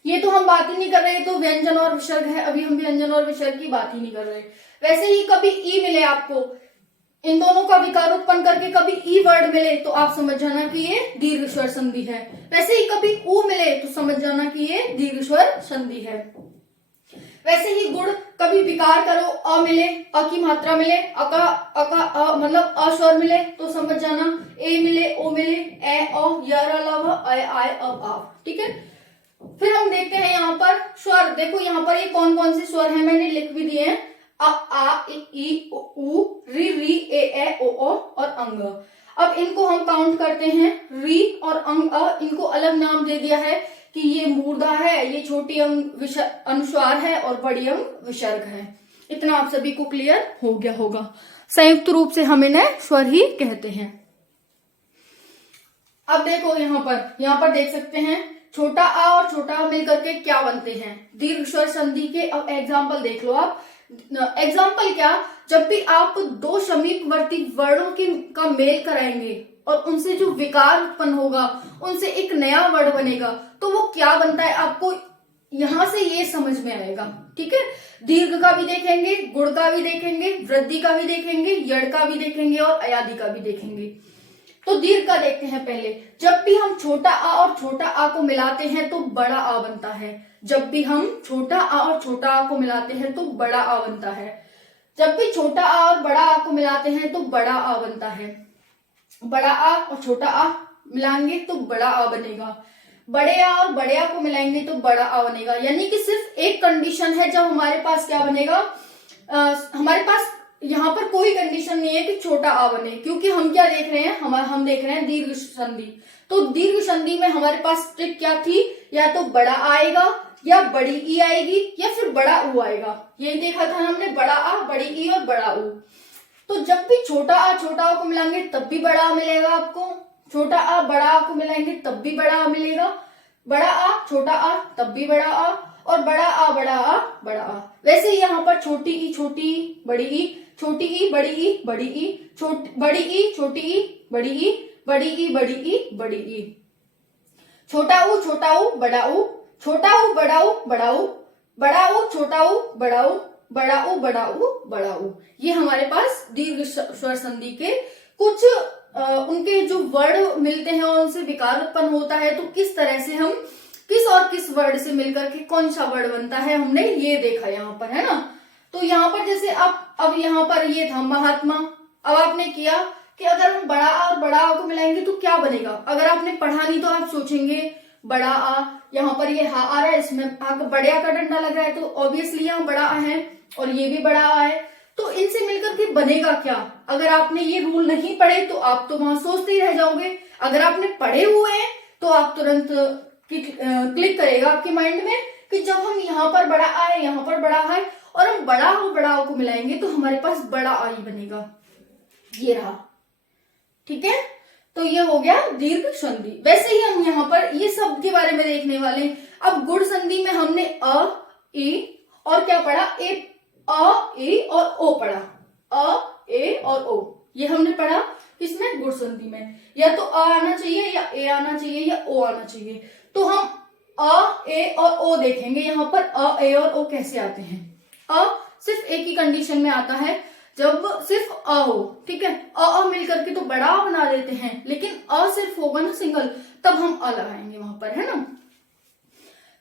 ये तो हम बात ही नहीं कर रहे, तो व्यंजन और विसर्ग है, अभी हम व्यंजन और विसर्ग की बात ही नहीं कर रहे। वैसे ही कभी ई मिले आपको, इन दोनों का विकार उत्पन्न करके कभी ई वर्ड मिले तो आप समझ जाना कि ये दीर्घ स्वर संधि है। वैसे ही कभी ऊ मिले तो समझ जाना कि ये दीर्घ स्वर संधि है। वैसे ही गुण, कभी विकार करो, अ मिले, अ की मात्रा मिले, मतलब अ स्वर मिले तो समझ जाना, ए मिले, ओ मिले, ए, ओ, य, र, ल, व, अय, आय, अब, आव, ठीक है। फिर हम देखते हैं यहाँ पर स्वर। देखो यहाँ पर ये कौन कौन से स्वर हैं, मैंने लिख भी दिए हैं। अ आ इ ई उ री री ए ओ और अंग। अब इनको हम काउंट करते हैं। री और अंग अ, इनको अलग नाम दे दिया है कि ये मूर्धा है, ये छोटी अंग अनुस्वार है और बड़ी अंग विसर्ग है। इतना आप सभी को क्लियर हो गया होगा। संयुक्त रूप से हम इन्हें स्वर ही कहते हैं। अब देखो यहाँ पर देख सकते हैं छोटा आ और छोटा आ मिलकर के क्या बनते हैं, दीर्घ स्वर संधि के। अब एग्जाम्पल देख लो आप। एग्जाम्पल क्या, जब भी आप दो समीपवर्ती वर्णों का मेल कराएंगे और उनसे जो विकार उत्पन्न होगा, उनसे एक नया वर्ड बनेगा, तो वो क्या बनता है आपको यहां से ये समझ में आएगा। ठीक है, दीर्घ का भी देखेंगे, गुण का भी देखेंगे, वृद्धि का भी देखेंगे, यड़ का भी देखेंगे और अयादि का भी देखेंगे। तो दीर्घ का देखते हैं पहले। जब भी हम छोटा आ और छोटा आ को मिलाते हैं तो बड़ा आ बनता है। जब भी हम छोटा आ और छोटा आ को मिलाते हैं तो बड़ा आ बनता है। जब भी छोटा आ और बड़ा आ को मिलाते हैं तो बड़ा आ बनता है। बड़ा आ और छोटा आ मिलाएंगे तो बड़ा आ बनेगा। बड़े आ और बड़े आ को मिलाएंगे तो बड़ा आ बनेगा। यानी कि सिर्फ एक कंडीशन है जब हमारे पास क्या बनेगा, हमारे पास यहाँ पर कोई कंडीशन नहीं है कि छोटा आ बने, क्योंकि हम क्या देख रहे हैं, हम देख रहे हैं दीर्घ संधि। तो दीर्घ संधि में हमारे पास ट्रिक क्या थी, या तो बड़ा आएगा या बड़ी ई आएगी या फिर बड़ा ऊ आएगा। यही देखा था हमने, बड़ा आ, बड़ी ई और बड़ा ऊ। तो जब भी छोटा आ छोटा आ को मिलाएंगे तब भी बड़ा आ मिलेगा आपको, छोटा आ बड़ा आ को मिलाएंगे तब भी बड़ा आ मिलेगा, बड़ा आ छोटा आ तब भी बड़ा आ, और बड़ा आ बड़ा आ बड़ा आ। वैसे ही यहाँ पर छोटी ई छोटी ई बड़ी ई, छोटी ई बड़ी ई बड़ी ई, बड़ी ई छोटी ई बड़ी ई, बड़ी ई बड़ी ई बड़ी ई, छोटा ऊ बड़ा ऊ, छोटा ऊ बड़ा ऊ बड़ा ऊ, बड़ा ऊ छोटा ऊ बड़ा ऊ, बड़ा ऊ बड़ा ऊ बड़ा ऊ। ये हमारे पास दीर्घ स्वर संधि के कुछ उनके जो वर्ड मिलते हैं और उनसे विकार उत्पन्न होता है, तो किस तरह से हम किस और किस वर्ड से मिलकर के कौन सा वर्ड बनता है, हमने ये देखा यहाँ पर, है ना। तो यहाँ पर जैसे अब यहाँ पर ये था महात्मा। अब आपने किया कि अगर हम बड़ा आ और बड़ा आ को मिलाएंगे तो क्या बनेगा। अगर आपने पढ़ा नहीं तो आप सोचेंगे बड़ा आ, यहाँ पर ये हा आ रहा है, इसमें बड़े आ का डंडा लग रहा है, तो ऑब्वियसली यहाँ बड़ा आ है और ये भी बड़ा आ है, तो इनसे मिलकर के बनेगा क्या। अगर आपने ये रूल नहीं पढ़े तो आप तो वहां सोचते ही रह जाओगे। अगर आपने पढ़े हुए हैं तो आप तुरंत क्लिक करेगा आपके माइंड में कि जब हम यहाँ पर बड़ा आ है, यहाँ पर बड़ा है, और हम बड़ा और बड़ा आ को मिलाएंगे तो हमारे पास बड़ा आ ही बनेगा। ये रहा, ठीक है। तो ये हो गया दीर्घ संधि। वैसे ही हम यहाँ पर ये सब के बारे में देखने वाले हैं। अब गुण संधि में हमने अ, ए और क्या पढ़ा, अ, ए और ओ पढ़ा। अ, ए और ओ ये हमने पढ़ा किसमें, गुण संधि में। या तो अ आना चाहिए या ए आना चाहिए या ओ आना चाहिए। तो हम अ, ए और ओ देखेंगे यहाँ पर अ, ए और ओ कैसे आते हैं। अ सिर्फ एक ही कंडीशन में आता है, जब सिर्फ अ हो, ठीक है। अ मिलकर के तो बड़ा अ बना देते हैं, लेकिन अ सिर्फ होगा ना सिंगल, तब हम अ लगाएंगे वहां पर, है ना।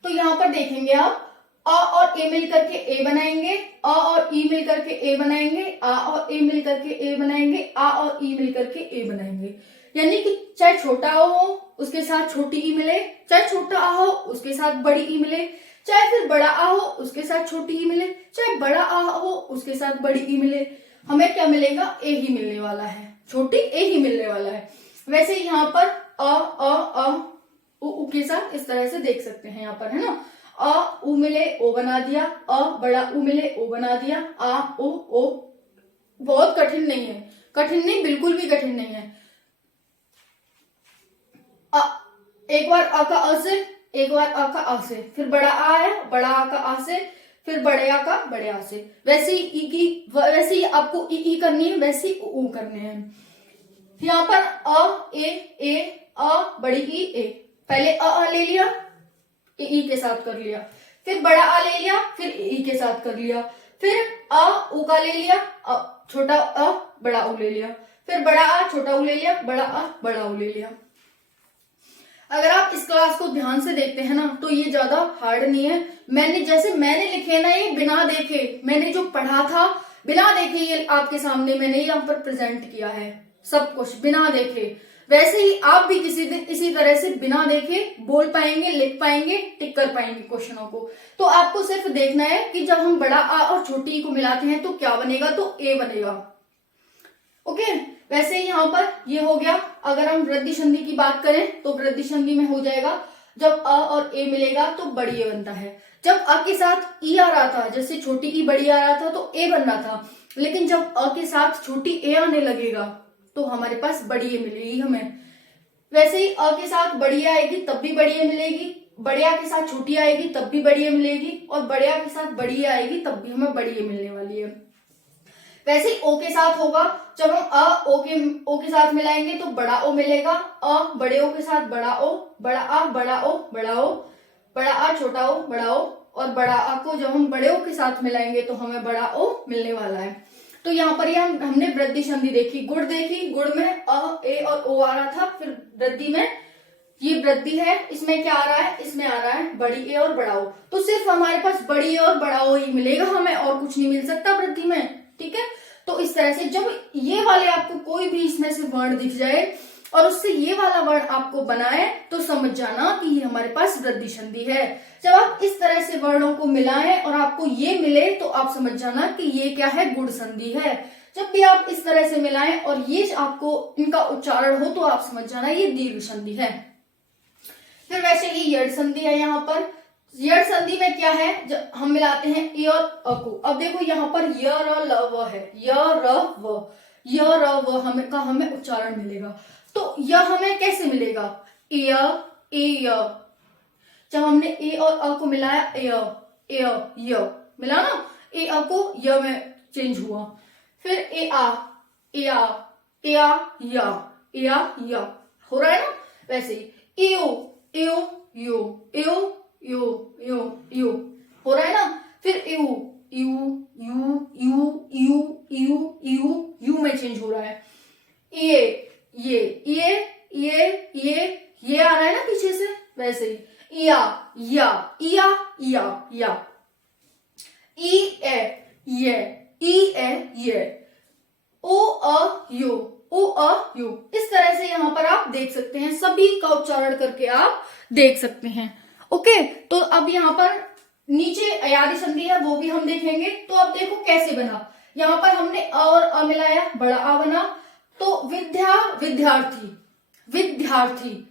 तो यहाँ पर देखेंगे आप अ और ए मिलकर के ए बनाएंगे, अ और ई मिलकर के ए बनाएंगे, आ और ए मिलकर के ए बनाएंगे, आ और ई मिलकर के ए बनाएंगे। यानी कि चाहे छोटा आ हो उसके साथ छोटी ई मिले, चाहे छोटा आ हो उसके साथ बड़ी ई मिले, चाहे फिर बड़ा आ हो उसके साथ छोटी ई मिले, चाहे बड़ा आ हो उसके साथ बड़ी ई मिले, हमें क्या मिलेगा, ए ही मिलने वाला है, छोटी ए ही मिलने वाला है। वैसे यहाँ पर अ उ के साथ इस तरह से देख सकते हैं यहाँ पर, है ना। अ उ मिले ओ बना दिया, अ बड़ा उ मिले ओ बना दिया, आ ओ। बहुत कठिन नहीं है, कठिन नहीं, बिल्कुल भी कठिन नहीं है। एक बार अ का अ से, एक बार अ का आ से, फिर बड़ा आ है, बड़ा आ का आ से, फिर बड़े आ का बड़े आ से। वैसे ही आपको ई करनी है, वैसे ही ऊ करने हैं। यहाँ पर अ ए अ बड़ी ई ए, पहले अ ले लिया, ई के साथ कर लिया, फिर बड़ा आ ले लिया, फिर ई के साथ कर लिया, फिर अ ऊ का ले लिया, छोटा अ बड़ा ऊ ले लिया, फिर बड़ा आ छोटा ऊ ले लिया, बड़ा आ बड़ा ऊ ले लिया। अगर आप इस क्लास को ध्यान से देखते हैं ना तो ये ज्यादा हार्ड नहीं है। मैंने लिखे ना, ये बिना देखे, मैंने जो पढ़ा था बिना देखे ये आपके सामने मैंने यहाँ पर प्रेजेंट किया है, सब कुछ बिना देखे। वैसे ही आप भी किसी दिन इसी तरह से बिना देखे बोल पाएंगे, लिख पाएंगे, टिक कर पाएंगे क्वेश्चनों को। तो आपको सिर्फ देखना है कि जब हम बड़ा आ और छोटी ई को मिलाते हैं तो क्या बनेगा, तो ए बनेगा। ओके, वैसे ही यहाँ पर ये हो गया। अगर हम वृद्धि संधि की बात करें तो वृद्धि संधि में हो जाएगा जब अ और ए मिलेगा तो बड़ी ए बनता है। जब अ के साथ ई आ रहा था, जैसे छोटी ई बड़ी आ रहा था तो ए बन रहा था, लेकिन जब अ के साथ छोटी ए आने लगेगा तो हमारे पास बड़ी ए मिलेगी हमें। वैसे ही अ के साथ बड़ी ए आएगी तब भी बड़ी ए मिलेगी, बड़े आ के साथ छोटी आएगी तब भी बड़ी ए मिलेगी, और बड़े आ के साथ बड़ी ए आएगी तब भी हमें बड़ी ए मिलने वाली है। वैसे ही ओ के साथ होगा, जब हम ओ के साथ मिलाएंगे तो बड़ा ओ मिलेगा, अ बड़े ओ के साथ बड़ा ओ, बड़ा आ बड़ा ओ बड़ा ओ, बड़ा आ छोटा ओ बड़ा ओ, और बड़ा आ को जब हम बड़े ओ के साथ मिलाएंगे तो हमें बड़ा ओ मिलने वाला है। तो यहाँ पर हमने वृद्धि संधि देखी, गुण देखी, गुण में अ ए और ओ आ रहा था, फिर वृद्धि में ये वृद्धि है, इसमें क्या आ रहा है, इसमें आ रहा है बड़ी ए और बड़ा ओ। तो सिर्फ हमारे पास बड़ी ए और बड़ा ओ ही मिलेगा हमें, और कुछ नहीं मिल सकता वृद्धि में। ठीक है, तो इस तरह से जब ये वाले आपको कोई भी इसमें से वर्ण दिख जाए और उससे ये वाला वर्ण आपको बनाए तो समझ जाना कि ये हमारे पास वृद्धि संधि है। जब आप इस तरह से वर्णों को मिलाएं और आपको ये मिले तो आप समझ जाना कि ये क्या है, गुण संधि है। जब भी आप इस तरह से मिलाएं और ये आपको इनका उच्चारण हो तो आप समझ जाना ये दीर्घ संधि है। फिर वैसे ही यड़ संधि है। यहाँ पर यड़ संधि में क्या है, जब हम मिलाते हैं ए और अ को। अब देखो यहाँ पर य र ल व है, य र व, य र व हमें उच्चारण मिलेगा। तो यह हमें कैसे मिलेगा, ए य। जब हमने ए और अ को मिलाया, ए य मिला ना, ए अ को य में चेंज हुआ। फिर ए आ या, हो रहा है ना। वैसे ही एओ एओ यो, एओ यो यो यू हो रहा है ना। फिर you you you you you you you you में चेंज हो रहा है। ये आ रहा है ना पीछे से। वैसे ही या ई ए ये ओ अ यू। इस तरह से यहाँ पर आप देख सकते हैं, सभी का उच्चारण करके आप देख सकते हैं। ओके, तो अब यहाँ पर नीचे अयादी संधि है, वो भी हम देखेंगे। तो अब देखो कैसे बना। यहाँ पर हमने अ और अ मिलाया, बड़ा आ बना। तो विद्यार्थी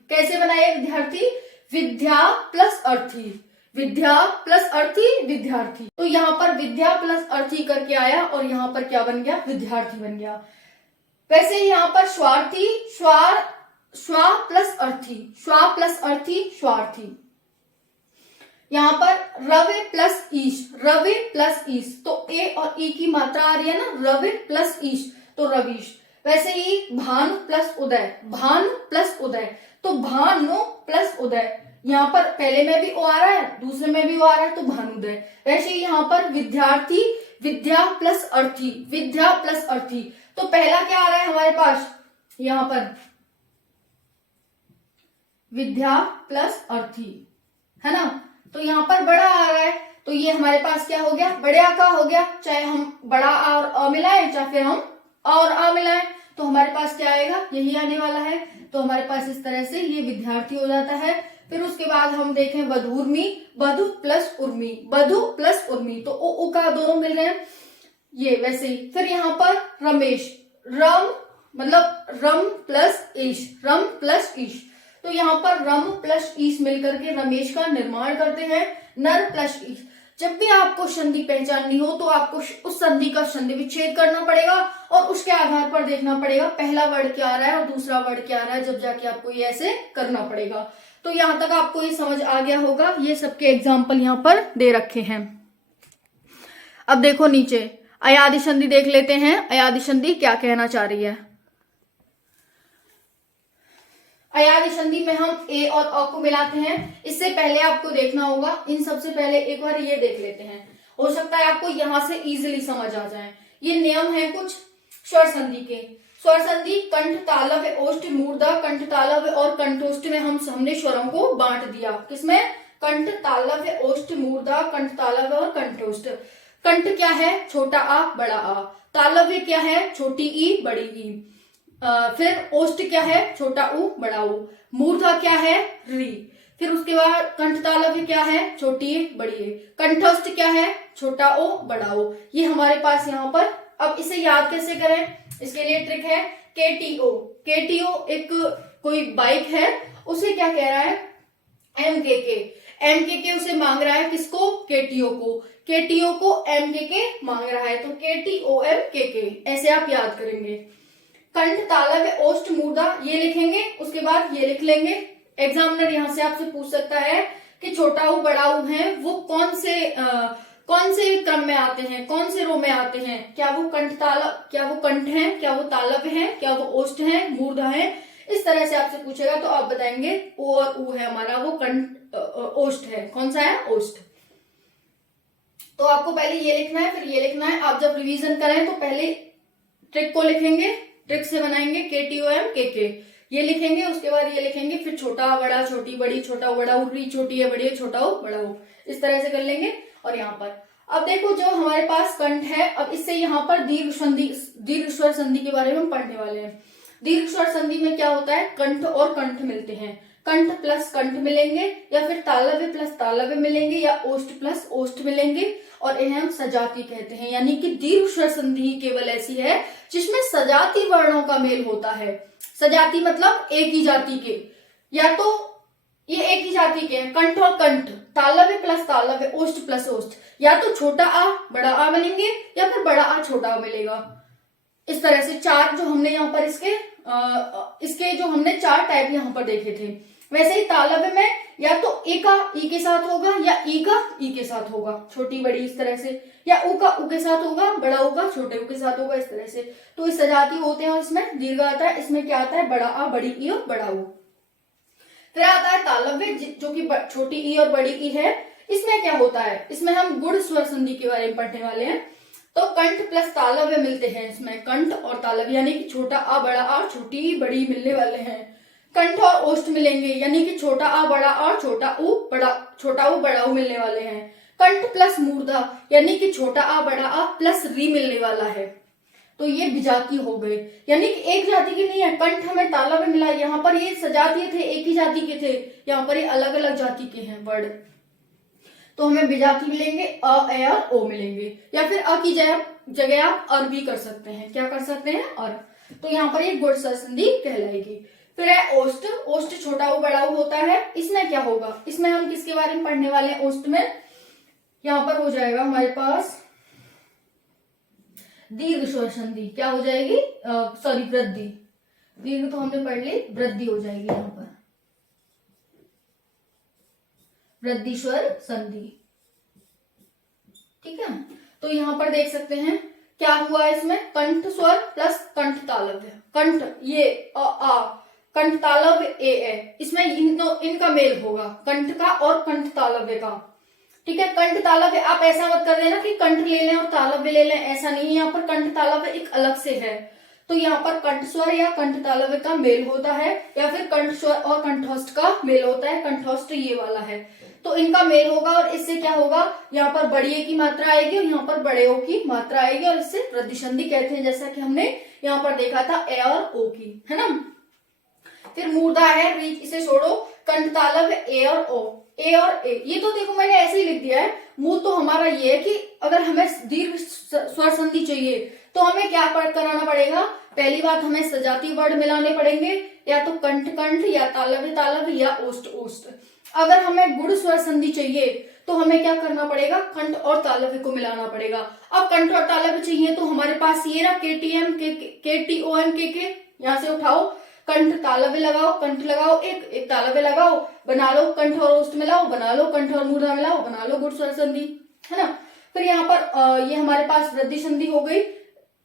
कैसे बनाए, विद्या प्लस अर्थी, विद्यार्थी। तो यहाँ पर विद्या प्लस अर्थी करके आया और यहाँ पर क्या बन गया, विद्यार्थी बन गया। वैसे ही यहाँ पर स्वार्थी, स्वा प्लस अर्थी, स्वार्थी। यहाँ पर रवि प्लस ईश, तो ए और ई की मात्रा आ रही है ना, रवि प्लस ईश तो रवीश। वैसे ही भानु प्लस उदय, तो भानु प्लस उदय। यहाँ पर पहले में भी ओ आ रहा है, दूसरे में भी ओ आ रहा है, तो भानुदय। वैसे ही यहाँ पर विद्यार्थी, विद्या प्लस अर्थी। तो पहला क्या आ रहा है हमारे पास, यहाँ पर विद्या प्लस अर्थी है ना। तो यहाँ पर बड़ा आ रहा है, तो ये हमारे पास क्या हो गया, बड़े आ का हो गया। चाहे हम बड़ा आ और अ मिलाएं, चाहे फिर हम अ और आ मिलाएं, तो हमारे पास क्या आएगा, यही आने वाला है। तो हमारे पास इस तरह से ये विद्यार्थी हो जाता है। फिर उसके बाद हम देखें वधूर्मी, बधु प्लस उर्मी, तो ओ का दोनों मिल रहे हैं ये। वैसे ही फिर यहाँ पर रमेश, रम प्लस ईश, तो यहाँ पर रम प्लस ईश मिलकर के रमेश का निर्माण करते हैं, नर प्लस ईश। जब भी आपको संधि पहचाननी हो तो आपको उस संधि का संधि विच्छेद करना पड़ेगा और उसके आधार पर देखना पड़ेगा पहला वर्ड क्या आ रहा है और दूसरा वर्ड क्या आ रहा है, जब जाके आपको ये ऐसे करना पड़ेगा। तो यहाँ तक आपको ये समझ आ गया होगा। ये सबके एग्जाम्पल यहाँ पर दे रखे हैं। अब देखो नीचे अयादि संधि देख लेते हैं। अयादि संधि क्या कहना चाह रही है। अयादि संधि में हम ए और अ को मिलाते हैं। इससे पहले आपको देखना होगा, इन सबसे पहले एक बार ये देख लेते हैं, हो सकता है आपको यहां से इजीली समझ आ जाए। ये नियम है कुछ स्वर संधि के। स्वर संधि कंठ तालव्य ओष्ठ मूर्धा, कंठ तालव्य और कंठोष्ठ में हमने स्वरों को बांट दिया। किसमें, कंठ तालव्य ओष्ठ मूर्धा, कंठ तालव्य और कंठोष्ठ। कंठ क्या है, छोटा आ बड़ा आ। तालव्य क्या है, छोटी ई बड़ी ई। फिर ओष्ठ क्या है, छोटा ऊ बड़ा ऊ। मूर्धा क्या है, री। फिर उसके बाद कंठ तालव्य क्या है, छोटी ए बड़ी ए। कंठस्थ क्या है, छोटा ओ बड़ा ओ। ये हमारे पास यहाँ पर। अब इसे याद कैसे करें, इसके लिए ट्रिक है केटीओ। केटीओ एक कोई बाइक है, उसे क्या कह रहा है, एमकेके। एमकेके उसे मांग रहा है, किसको, केटीओ को। केटीओ को एमकेके मांग रहा है, तो केटीओएम केके, ऐसे आप याद करेंगे। कंठ तालव्य ओष्ठ मूर्धा ये लिखेंगे, उसके बाद ये लिख लेंगे। एग्जामिनर यहाँ से आपसे पूछ सकता है कि छोटा ऊ बड़ा ऊ है वो कौन से क्रम में आते हैं, कौन से रो में आते हैं, क्या वो क्या वो कंठ है, क्या वो तालव्य है, क्या वो ओष्ठ है, मूर्धा है। इस तरह से आपसे पूछेगा तो आप बताएंगे ओ और ऊ है हमारा, वो कंठ ओष्ठ है। कौन सा है, ओष्ठ। तो आपको पहले ये लिखना है, फिर ये लिखना है। आप जब रिवीजन करें तो पहले ट्रिक को लिखेंगे, ट्रिक से बनाएंगे केटीओएम केके, ये लिखेंगे, उसके बाद ये लिखेंगे, फिर छोटा बड़ा छोटी बड़ी, छोटा बड़ा उर्री, छोटी है बड़ी है, छोटा हो बड़ा हो, इस तरह से कर लेंगे। और यहाँ पर अब देखो जो हमारे पास कंठ है, अब इससे यहाँ पर दीर्घ स्वर संधि के बारे में हम पढ़ने वाले हैं। दीर्घ स्वर संधि में क्या होता है, कंठ और कंठ मिलते हैं, कंठ प्लस कंठ मिलेंगे, या फिर तालव्य प्लस तालव्य मिलेंगे, या ओष्ठ प्लस ओष्ठ मिलेंगे, और इन्हें हम सजाती कहते हैं। यानी कि दीर्घ स्वर संधि केवल ऐसी है जिसमें सजाती वर्णों का मेल होता है। सजाती मतलब एक ही जाति के, या तो ये एक ही जाति के हैं, कंठ और कंठ, तालव्य प्लस तालव्य, ओष्ठ प्लस ओष्ठ, या तो छोटा आ बड़ा आ मिलेंगे, या फिर बड़ा आ छोटा आ मिलेगा। इस तरह से चार जो हमने यहाँ पर इसके जो हमने चार टाइप यहाँ पर देखे थे। वैसे ही तालव्य में या तो ए का ई के साथ होगा, या ई का ई के साथ होगा, छोटी बड़ी इस तरह से, या उ का उ के साथ होगा, बड़ा उ का छोटे उ के साथ होगा, इस तरह से। तो इस सजाती होते हैं, और इसमें दीर्घ आता है। इसमें क्या आता है, बड़ा आ, बड़ी ई और बड़ा उ। फिर आता है तालव्य, जो कि छोटी ई और बड़ी ई है। इसमें क्या होता है, इसमें हम गुण स्वर संधि के बारे में पढ़ने वाले हैं। तो कंठ प्लस तालव्य मिलते हैं इसमें, कंठ और तालव्य, यानी कि छोटा आ बड़ा आ, छोटी ई बड़ी मिलने वाले हैं। कंठ और ओष्ठ मिलेंगे, यानी कि छोटा आ बड़ा आ और छोटा उ बड़ा उ मिलने वाले हैं। कंठ प्लस मूर्धा, यानी कि छोटा आ बड़ा आ प्लस री मिलने वाला है। तो ये विजाती हो गए, यानी कि एक जाति की नहीं है। कंठ हमें तालव्य मिला, यहाँ पर ये सजातीय थे, एक ही जाति के थे, यहाँ पर ये अलग अलग जाति के हैं वर्ड। तो हमें विजाती मिलेंगे, अ ए और ओ मिलेंगे, या फिर अ की जगह आप अर भी कर सकते हैं। क्या कर सकते हैं, अर। तो यहाँ पर ये गुण स्वर संधि कहलाएगी। फिर है ओष्ठ। ओष्ठ छोटा उ बड़ा उ होता है। इसमें क्या होगा, इसमें हम किसके बारे में पढ़ने वाले हैं, ओष्ठ में यहाँ पर हो जाएगा हमारे पास दीर्घ स्वर संधि। क्या हो जाएगी, सॉरी वृद्धि। दीर्घ तो हमने पढ़ ली, वृद्धि हो जाएगी यहाँ पर, वृद्धि स्वर संधि। ठीक है, तो यहाँ पर देख सकते हैं क्या हुआ इसमें, कंठ स्वर प्लस कंठ तालव्य। कंठ ये आ, कंठ तालव्य ए, इसमें इनका मेल होगा, कंठ का और कंठ तालव्य का। ठीक है, कंठ तालव्य आप ऐसा मत कर देना कि कंठ ले लें और तालव्य ले लें, ऐसा नहीं है। यहाँ पर कंठ तालव्य एक अलग से है। तो यहाँ पर कंठ स्वर या कंठ तालव्य का मेल होता है, या फिर कंठ स्वर और कंठस्थ का मेल होता है। कंठस्थ ये वाला है, तो इनका मेल होगा, और इससे क्या होगा, यहाँ पर बड़ी ए की मात्रा आएगी और यहाँ पर बड़े ओ की मात्रा आएगी, और इससे वृद्धि संधि कहते हैं, जैसा कि हमने यहाँ पर देखा था ए और ओ की, है ना। फिर मूर्धा है, इसे छोड़ो, कंठ तालव्य ए और ओ, ए और ए, ये तो देखो मैंने ऐसे ही लिख दिया है। मूल तो हमारा ये है कि अगर हमें दीर्घ स्वर संधि चाहिए तो हमें क्या कराना पड़ेगा, पहली बात हमें सजाती वर्ड मिलाने पड़ेंगे, या तो कंठ कंठ, या तालव्य तालव्य, या ओष्ठ ओष्ठ। अगर हमें गुण स्वर संधि चाहिए तो हमें क्या करना पड़ेगा, कंठ और तालव्य को मिलाना पड़ेगा। अब कंठ और तालव्य चाहिए तो हमारे पास ये रहा केटीएम केटीओएम के, यहाँ से उठाओ, कंठ तालव्य लगाओ, कंठ लगाओ, एक तालव्य लगाओ, बना लो कंठ और ओष्ठ मिलाओ, बना लो कंठ और मूर्धा मिलाओ, बना लो गुण स्वर संधि, है ना। फिर यहाँ पर ये हमारे पास वृद्धि संधि हो गई,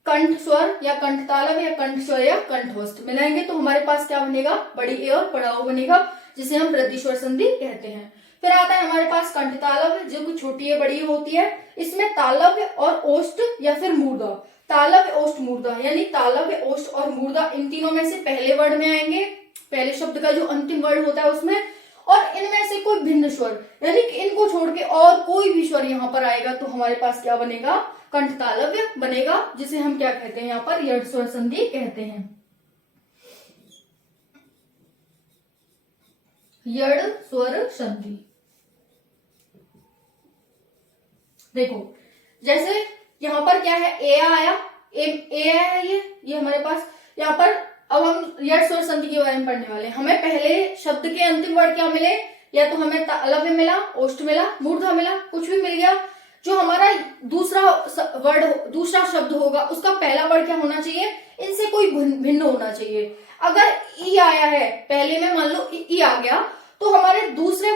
कंठ स्वर या कंठ तालव्य या कंठ स्वर या कंठोष्ठ मिलाएंगे तो हमारे पास क्या बनेगा, बड़ी ए और बड़ा ओ बनेगा, जिसे हम वृद्धि स्वर संधि कहते हैं। फिर आता है हमारे पास कंठ तालव्य, जो कि छोटी ए बड़ी होती है। इसमें तालव्य और ओष्ठ या फिर मूर्धा, तालव्य ओष्ठ मूर्धा, यानी तालव्य ओष्ठ और मूर्धा इन तीनों में से पहले वर्ड में आएंगे, पहले शब्द का जो अंतिम वर्ड होता है उसमें, और इनमें से कोई भिन्न स्वर, यानी कि इनको छोड़ के और कोई भी स्वर यहाँ पर आएगा तो हमारे पास क्या बनेगा, कंठ तालव्य बनेगा, जिसे हम क्या कहते हैं यहाँ पर यड़ स्वर संधि कहते हैं। यड़ स्वर संधि। देखो जैसे यहाँ पर क्या है, ए आया, ए आया, ये हमारे पास यहाँ पर। अब हम यड़ स्वर संधि के बारे में पढ़ने वाले हैं। हमें पहले शब्द के अंतिम वर्ड क्या मिले, या तो हमें तालव्य मिला, ओष्ठ मिला, मूर्धा मिला, कुछ भी मिल गया। जो हमारा दूसरा शब्द होगा उसका पहला वर्ड क्या होना चाहिए, इनसे कोई भिन्न होना चाहिए। अगर ई आया है पहले में, मान लो ई आ गया, तो हमारे दूसरे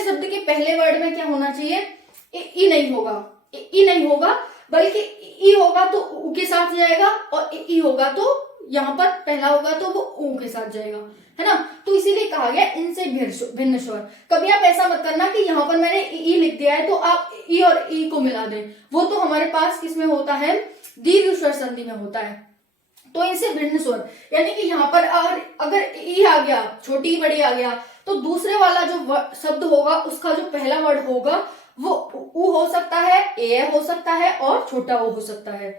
शब्द के पहले वर्ड में क्या होना चाहिए, ई नहीं होगा, ई नहीं होगा, बल्कि ई होगा तो ऊ के साथ जाएगा, और ई होगा तो यहाँ पर पहला होगा तो वो ऊ के साथ जाएगा, है ना। तो इसीलिए कहा गया इनसे भिन्न स्वर। कभी आप ऐसा मत करना कि यहाँ पर मैंने ई लिख दिया है तो आप ई और ई को मिला दें, वो तो हमारे पास किसमें होता है, दीर्घ स्वर संधि में होता है। तो इनसे भिन्न स्वर, यानी कि यहाँ पर अगर ई आ गया, छोटी बड़ी आ गया, तो दूसरे वाला जो शब्द होगा उसका जो पहला वर्ड होगा वो ऊ हो सकता है, ए हो सकता है, और छोटा ओ हो सकता है,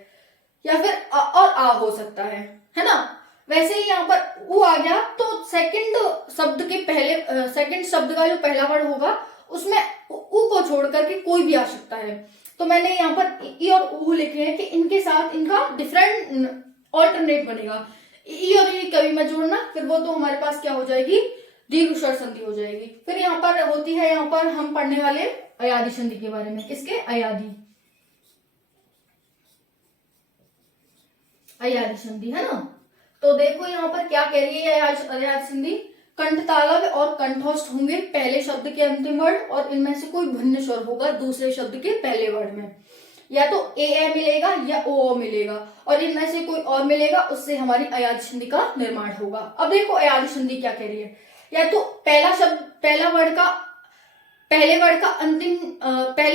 या फिर और आ हो सकता है ना। वैसे ही यहाँ पर ऊ आ गया तो सेकंड शब्द का जो पहला वर्ड होगा उसमें ऊ को छोड़ करके कोई भी आ सकता है। तो मैंने यहाँ पर ई और ऊ लिखे हैं कि इनके साथ इनका डिफरेंट ऑल्टरनेट बनेगा। ई और ई कभी मत जोड़ना, फिर वो तो हमारे पास क्या हो जाएगी, दीर्घ स्वर संधि हो जाएगी। फिर यहाँ पर होती है, यहाँ पर हम पढ़ने वाले अयादी संधि के बारे में। किसके, अयादी संधि, है ना। तो देखो यहाँ पर क्या कह रही है अयादी संधि, कंठ तालव्य और कंठोष्ठ होंगे पहले शब्द के अंतिम वर्ड, और इनमें से कोई भिन्न स्वर होगा दूसरे शब्द के पहले वर्ड में। या तो ए मिलेगा या ओ मिलेगा, और इनमें से कोई और मिलेगा, उससे हमारी अयादी संधि का निर्माण होगा। अब देखो अयादी संधि क्या कह रही है, या तो पहले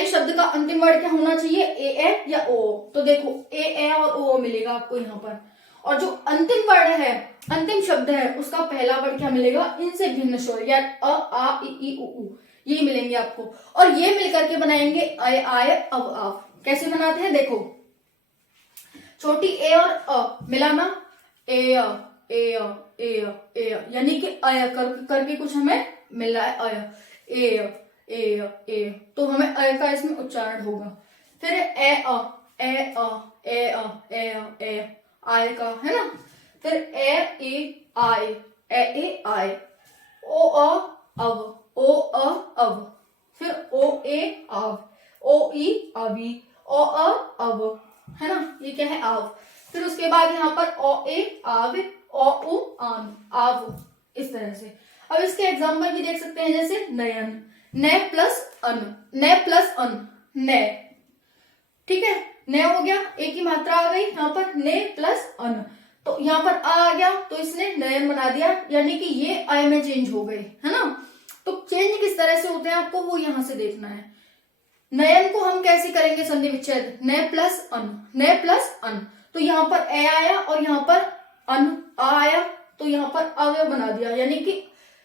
शब्द का अंतिम वर्ड क्या होना चाहिए, ए या ओ। तो देखो ए और ओ मिलेगा आपको यहाँ पर, और जो अंतिम वर्ड है, अंतिम शब्द है, उसका पहला वर्ड क्या मिलेगा, इनसे भिन्न स्वर, या अ आ ई उ, ये मिलेंगे आपको, और ये मिलकर के बनाएंगे अय आय अब आव। कैसे बनाते हैं, देखो छोटी ए और अ मिलाना, ए यानी कि अय करके कुछ हमें मिल रहा है, अय ए, तो हमें अय का इसमें उच्चारण होगा। फिर ए आय का, है ना। फिर ए आय, ओ अब, फिर ओ ए आव, ओ ई अभी, ओ अब, है ना, ये क्या है, आव। फिर उसके बाद यहाँ पर ओ ए आव, ओ उ आन, आव, इस तरह से। अब इसके एग्जाम्पल भी देख सकते हैं, जैसे नयन, ने प्लस अन, ने, ठीक है, ने हो गया, एक ही मात्रा आ गई यहाँ पर, ने प्लस अन, तो यहाँ पर आ गया तो इसने नयन बना दिया, यानी कि ये अय में चेंज हो गए, है ना। तो चेंज किस तरह से होते हैं आपको वो यहां से देखना है। नयन को हम कैसे करेंगे संधि विच्छेद, ने प्लस अन, तो यहाँ पर ए आया और यहाँ पर अन आया, तो यहाँ पर अवयव बना दिया, यानी कि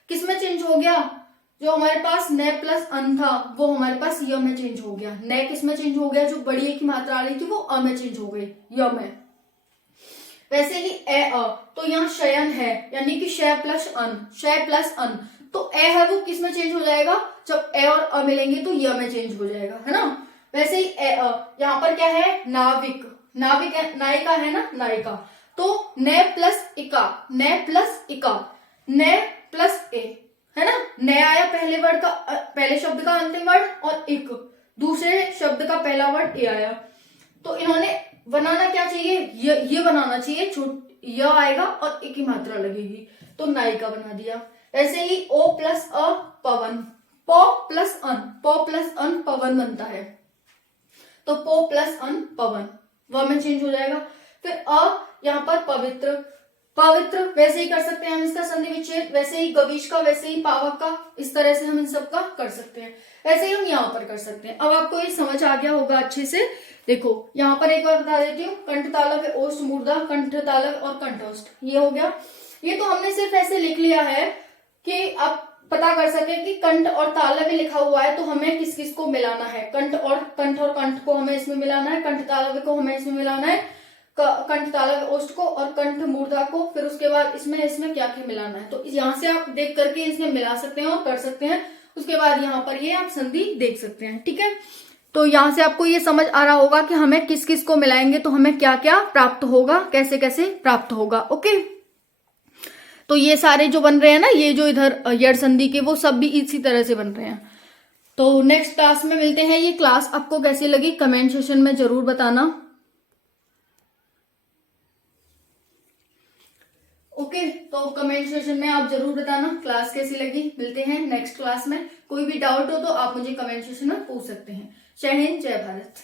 किसमें चेंज हो गया, जो हमारे पास ने प्लस अन था वो हमारे पास य में चेंज हो गया। ने किस में चेंज हो गया, जो बड़ी एक की मात्रा आ रही थी वो अ में चेंज हो गई, य में। वैसे ही ए अ, तो यहाँ शयन है, यानी कि शय प्लस अन, तो ए है वो किस में चेंज हो जाएगा, जब ए और अ मिलेंगे तो य में चेंज हो जाएगा, है ना। वैसे ही ए अ, यहाँ पर क्या है, नाविक नायिका है ना, नायिका, तो ने प्लस इका, ने प्लस ए, है ना। ने आया पहले शब्द का अंतिम वर्ड, और इक दूसरे शब्द का पहला वर्ड ए आया, तो इन्होंने बनाना क्या चाहिए, ये बनाना चाहिए, य आएगा और एक ही मात्रा लगेगी, तो नायिका बना दिया। ऐसे ही ओ प्लस अ पवन, पो प्लस अन पवन बनता है, तो पो प्लस अन पवन, व में चेंज हो जाएगा। फिर अ यहाँ पर पवित्र, वैसे ही कर सकते हैं हम इसका संधि विच्छेद, वैसे ही गवीश का, वैसे ही पावक का, इस तरह से हम इन सब का कर सकते हैं, वैसे ही हम यहाँ पर कर सकते हैं। अब आपको ये समझ आ गया होगा अच्छे से। देखो यहाँ पर एक बार बता देती हूँ, कंठ तालव्य ओष्ठ मूर्धा, कंठ तालव्य और कंठोष्ठ, ये हो गया। ये तो हमने सिर्फ ऐसे लिख लिया है कि आप पता कर सके कि कंठ और तालव्य लिखा हुआ है तो हमें किस किस को मिलाना है, कंठ और कंठ को हमें इसमें मिलाना है, कंठ तालव्य को हमें इसमें मिलाना है, कंठ तालव्य ओष्ठ को और कंठ मूर्धा को, फिर उसके बाद इसमें क्या क्या मिलाना है, तो यहाँ से आप देख करके इसमें मिला सकते हैं और कर सकते हैं। उसके बाद यहाँ पर ये आप संधि देख सकते हैं। ठीक है, तो यहाँ से आपको ये समझ आ रहा होगा कि हमें किस किस को मिलाएंगे तो हमें क्या क्या प्राप्त होगा, कैसे कैसे प्राप्त होगा। ओके, तो ये सारे जो बन रहे हैं ना, ये जो इधर यड़ संधि के, वो सब भी इसी तरह से बन रहे हैं। तो नेक्स्ट क्लास में मिलते हैं। ये क्लास आपको कैसी लगी कमेंट सेशन में जरूर बताना। ओके, तो कमेंट सेशन में आप जरूर बताना क्लास कैसी लगी। मिलते हैं नेक्स्ट क्लास में। कोई भी डाउट हो तो आप मुझे कमेंट सेशन में पूछ सकते हैं। जय हिंद, जय भारत।